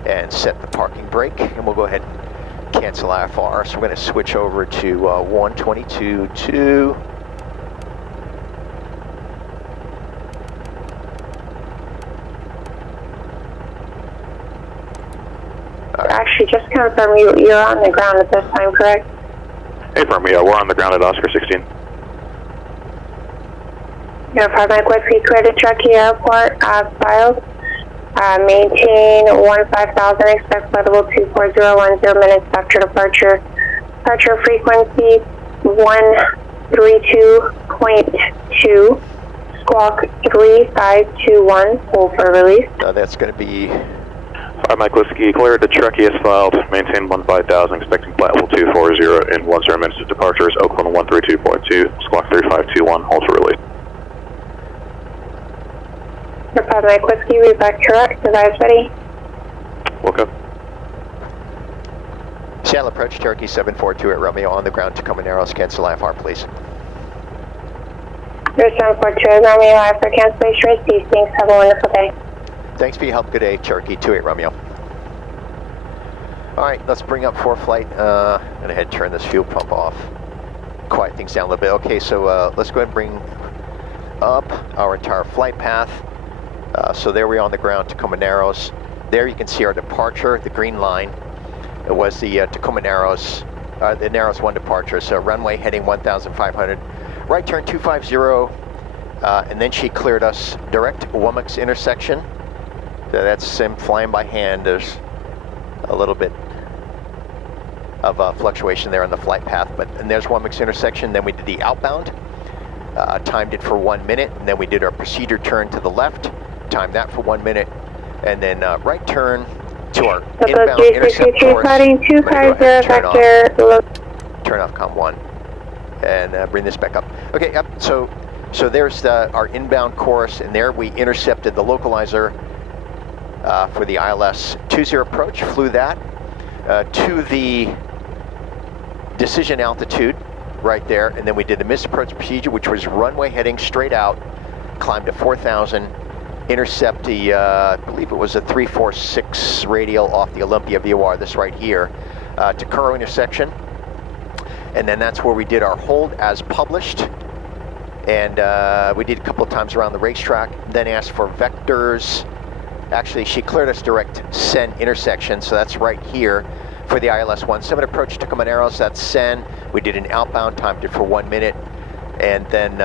and set the parking brake, and we'll go ahead and cancel IFR. So we're going to switch over to 122.2. Actually, just confirm you're on the ground at this time, correct? Hey, firm, yeah, we're on the ground at Oscar 16. Uniform Mike Whiskey, clear to Truckee Airport, filed. Maintain 15,000, expect flight level 24010 minutes after departure. Departure frequency 132.2, squawk 3521, hold for release. That's going to be... Mike Whiskey, cleared to Truckee as filed, maintain 15,000, expecting flight level 240 in 10 minutes of departure is Oakland 132.2, squawk 3521, hold for release. Uniform Mike Whiskey, read back correct, device ready. Woke up. Channel approach, Cherokee 742 at Romeo on the ground, Tacoma Narrows, cancel IFR, please. 742 at Romeo, IFR cancellation received. Thanks, have a wonderful day. Thanks for your help, good day, Cherokee 28 Romeo. Alright, let's bring up ForeFlight. I'm going to head turn this fuel pump off. Quiet things down a little bit. Okay, so let's go ahead and bring up our entire flight path. So there we are on the ground, Tacoma Narrows. There you can see our departure, the green line. It was the Tacoma Narrows, the Narrows 1 departure. So runway heading 1,500, right turn 250, and then she cleared us direct Womack's intersection. So that's him flying by hand. There's a little bit of fluctuation there on the flight path, and there's Womack's intersection. Then we did the outbound, timed it for 1 minute, and then we did our procedure turn to the left, timed that for 1 minute, and then right turn to our inbound intercept course. Turn off COM 1 and bring this back up. Okay, yep. So there's our inbound course, and there we intercepted the localizer for the ILS 20 approach. Flew that to the decision altitude right there, and then we did the missed approach procedure, which was runway heading straight out, climbed to 4,000, intercept the, I believe it was a 346 radial off the Olympia VOR, this right here, to Curro intersection, and then that's where we did our hold as published, and we did a couple of times around the racetrack, then asked for vectors. Actually, she cleared us direct Sen intersection, so that's right here for the ILS 17 approach to Tacoma Narrows. That's Sen. We did an outbound, timed it for 1 minute, and then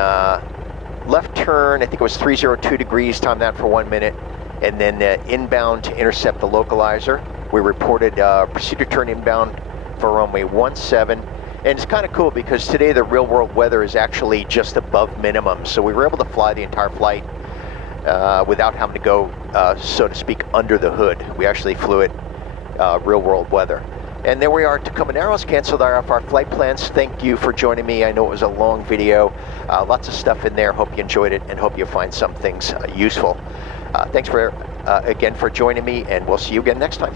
left turn, I think it was 302 degrees, timed that for 1 minute, and then inbound to intercept the localizer. We reported procedure turn inbound for runway 17, and it's kind of cool because today the real world weather is actually just above minimum, so we were able to fly the entire flight without having to go, so to speak, under the hood. We actually flew it real world weather. And there we are, Tacoma Narrows, canceled our IFR flight plans. Thank you for joining me. I know it was a long video, lots of stuff in there. Hope you enjoyed it and hope you find some things useful. Thanks again for joining me, and we'll see you again next time.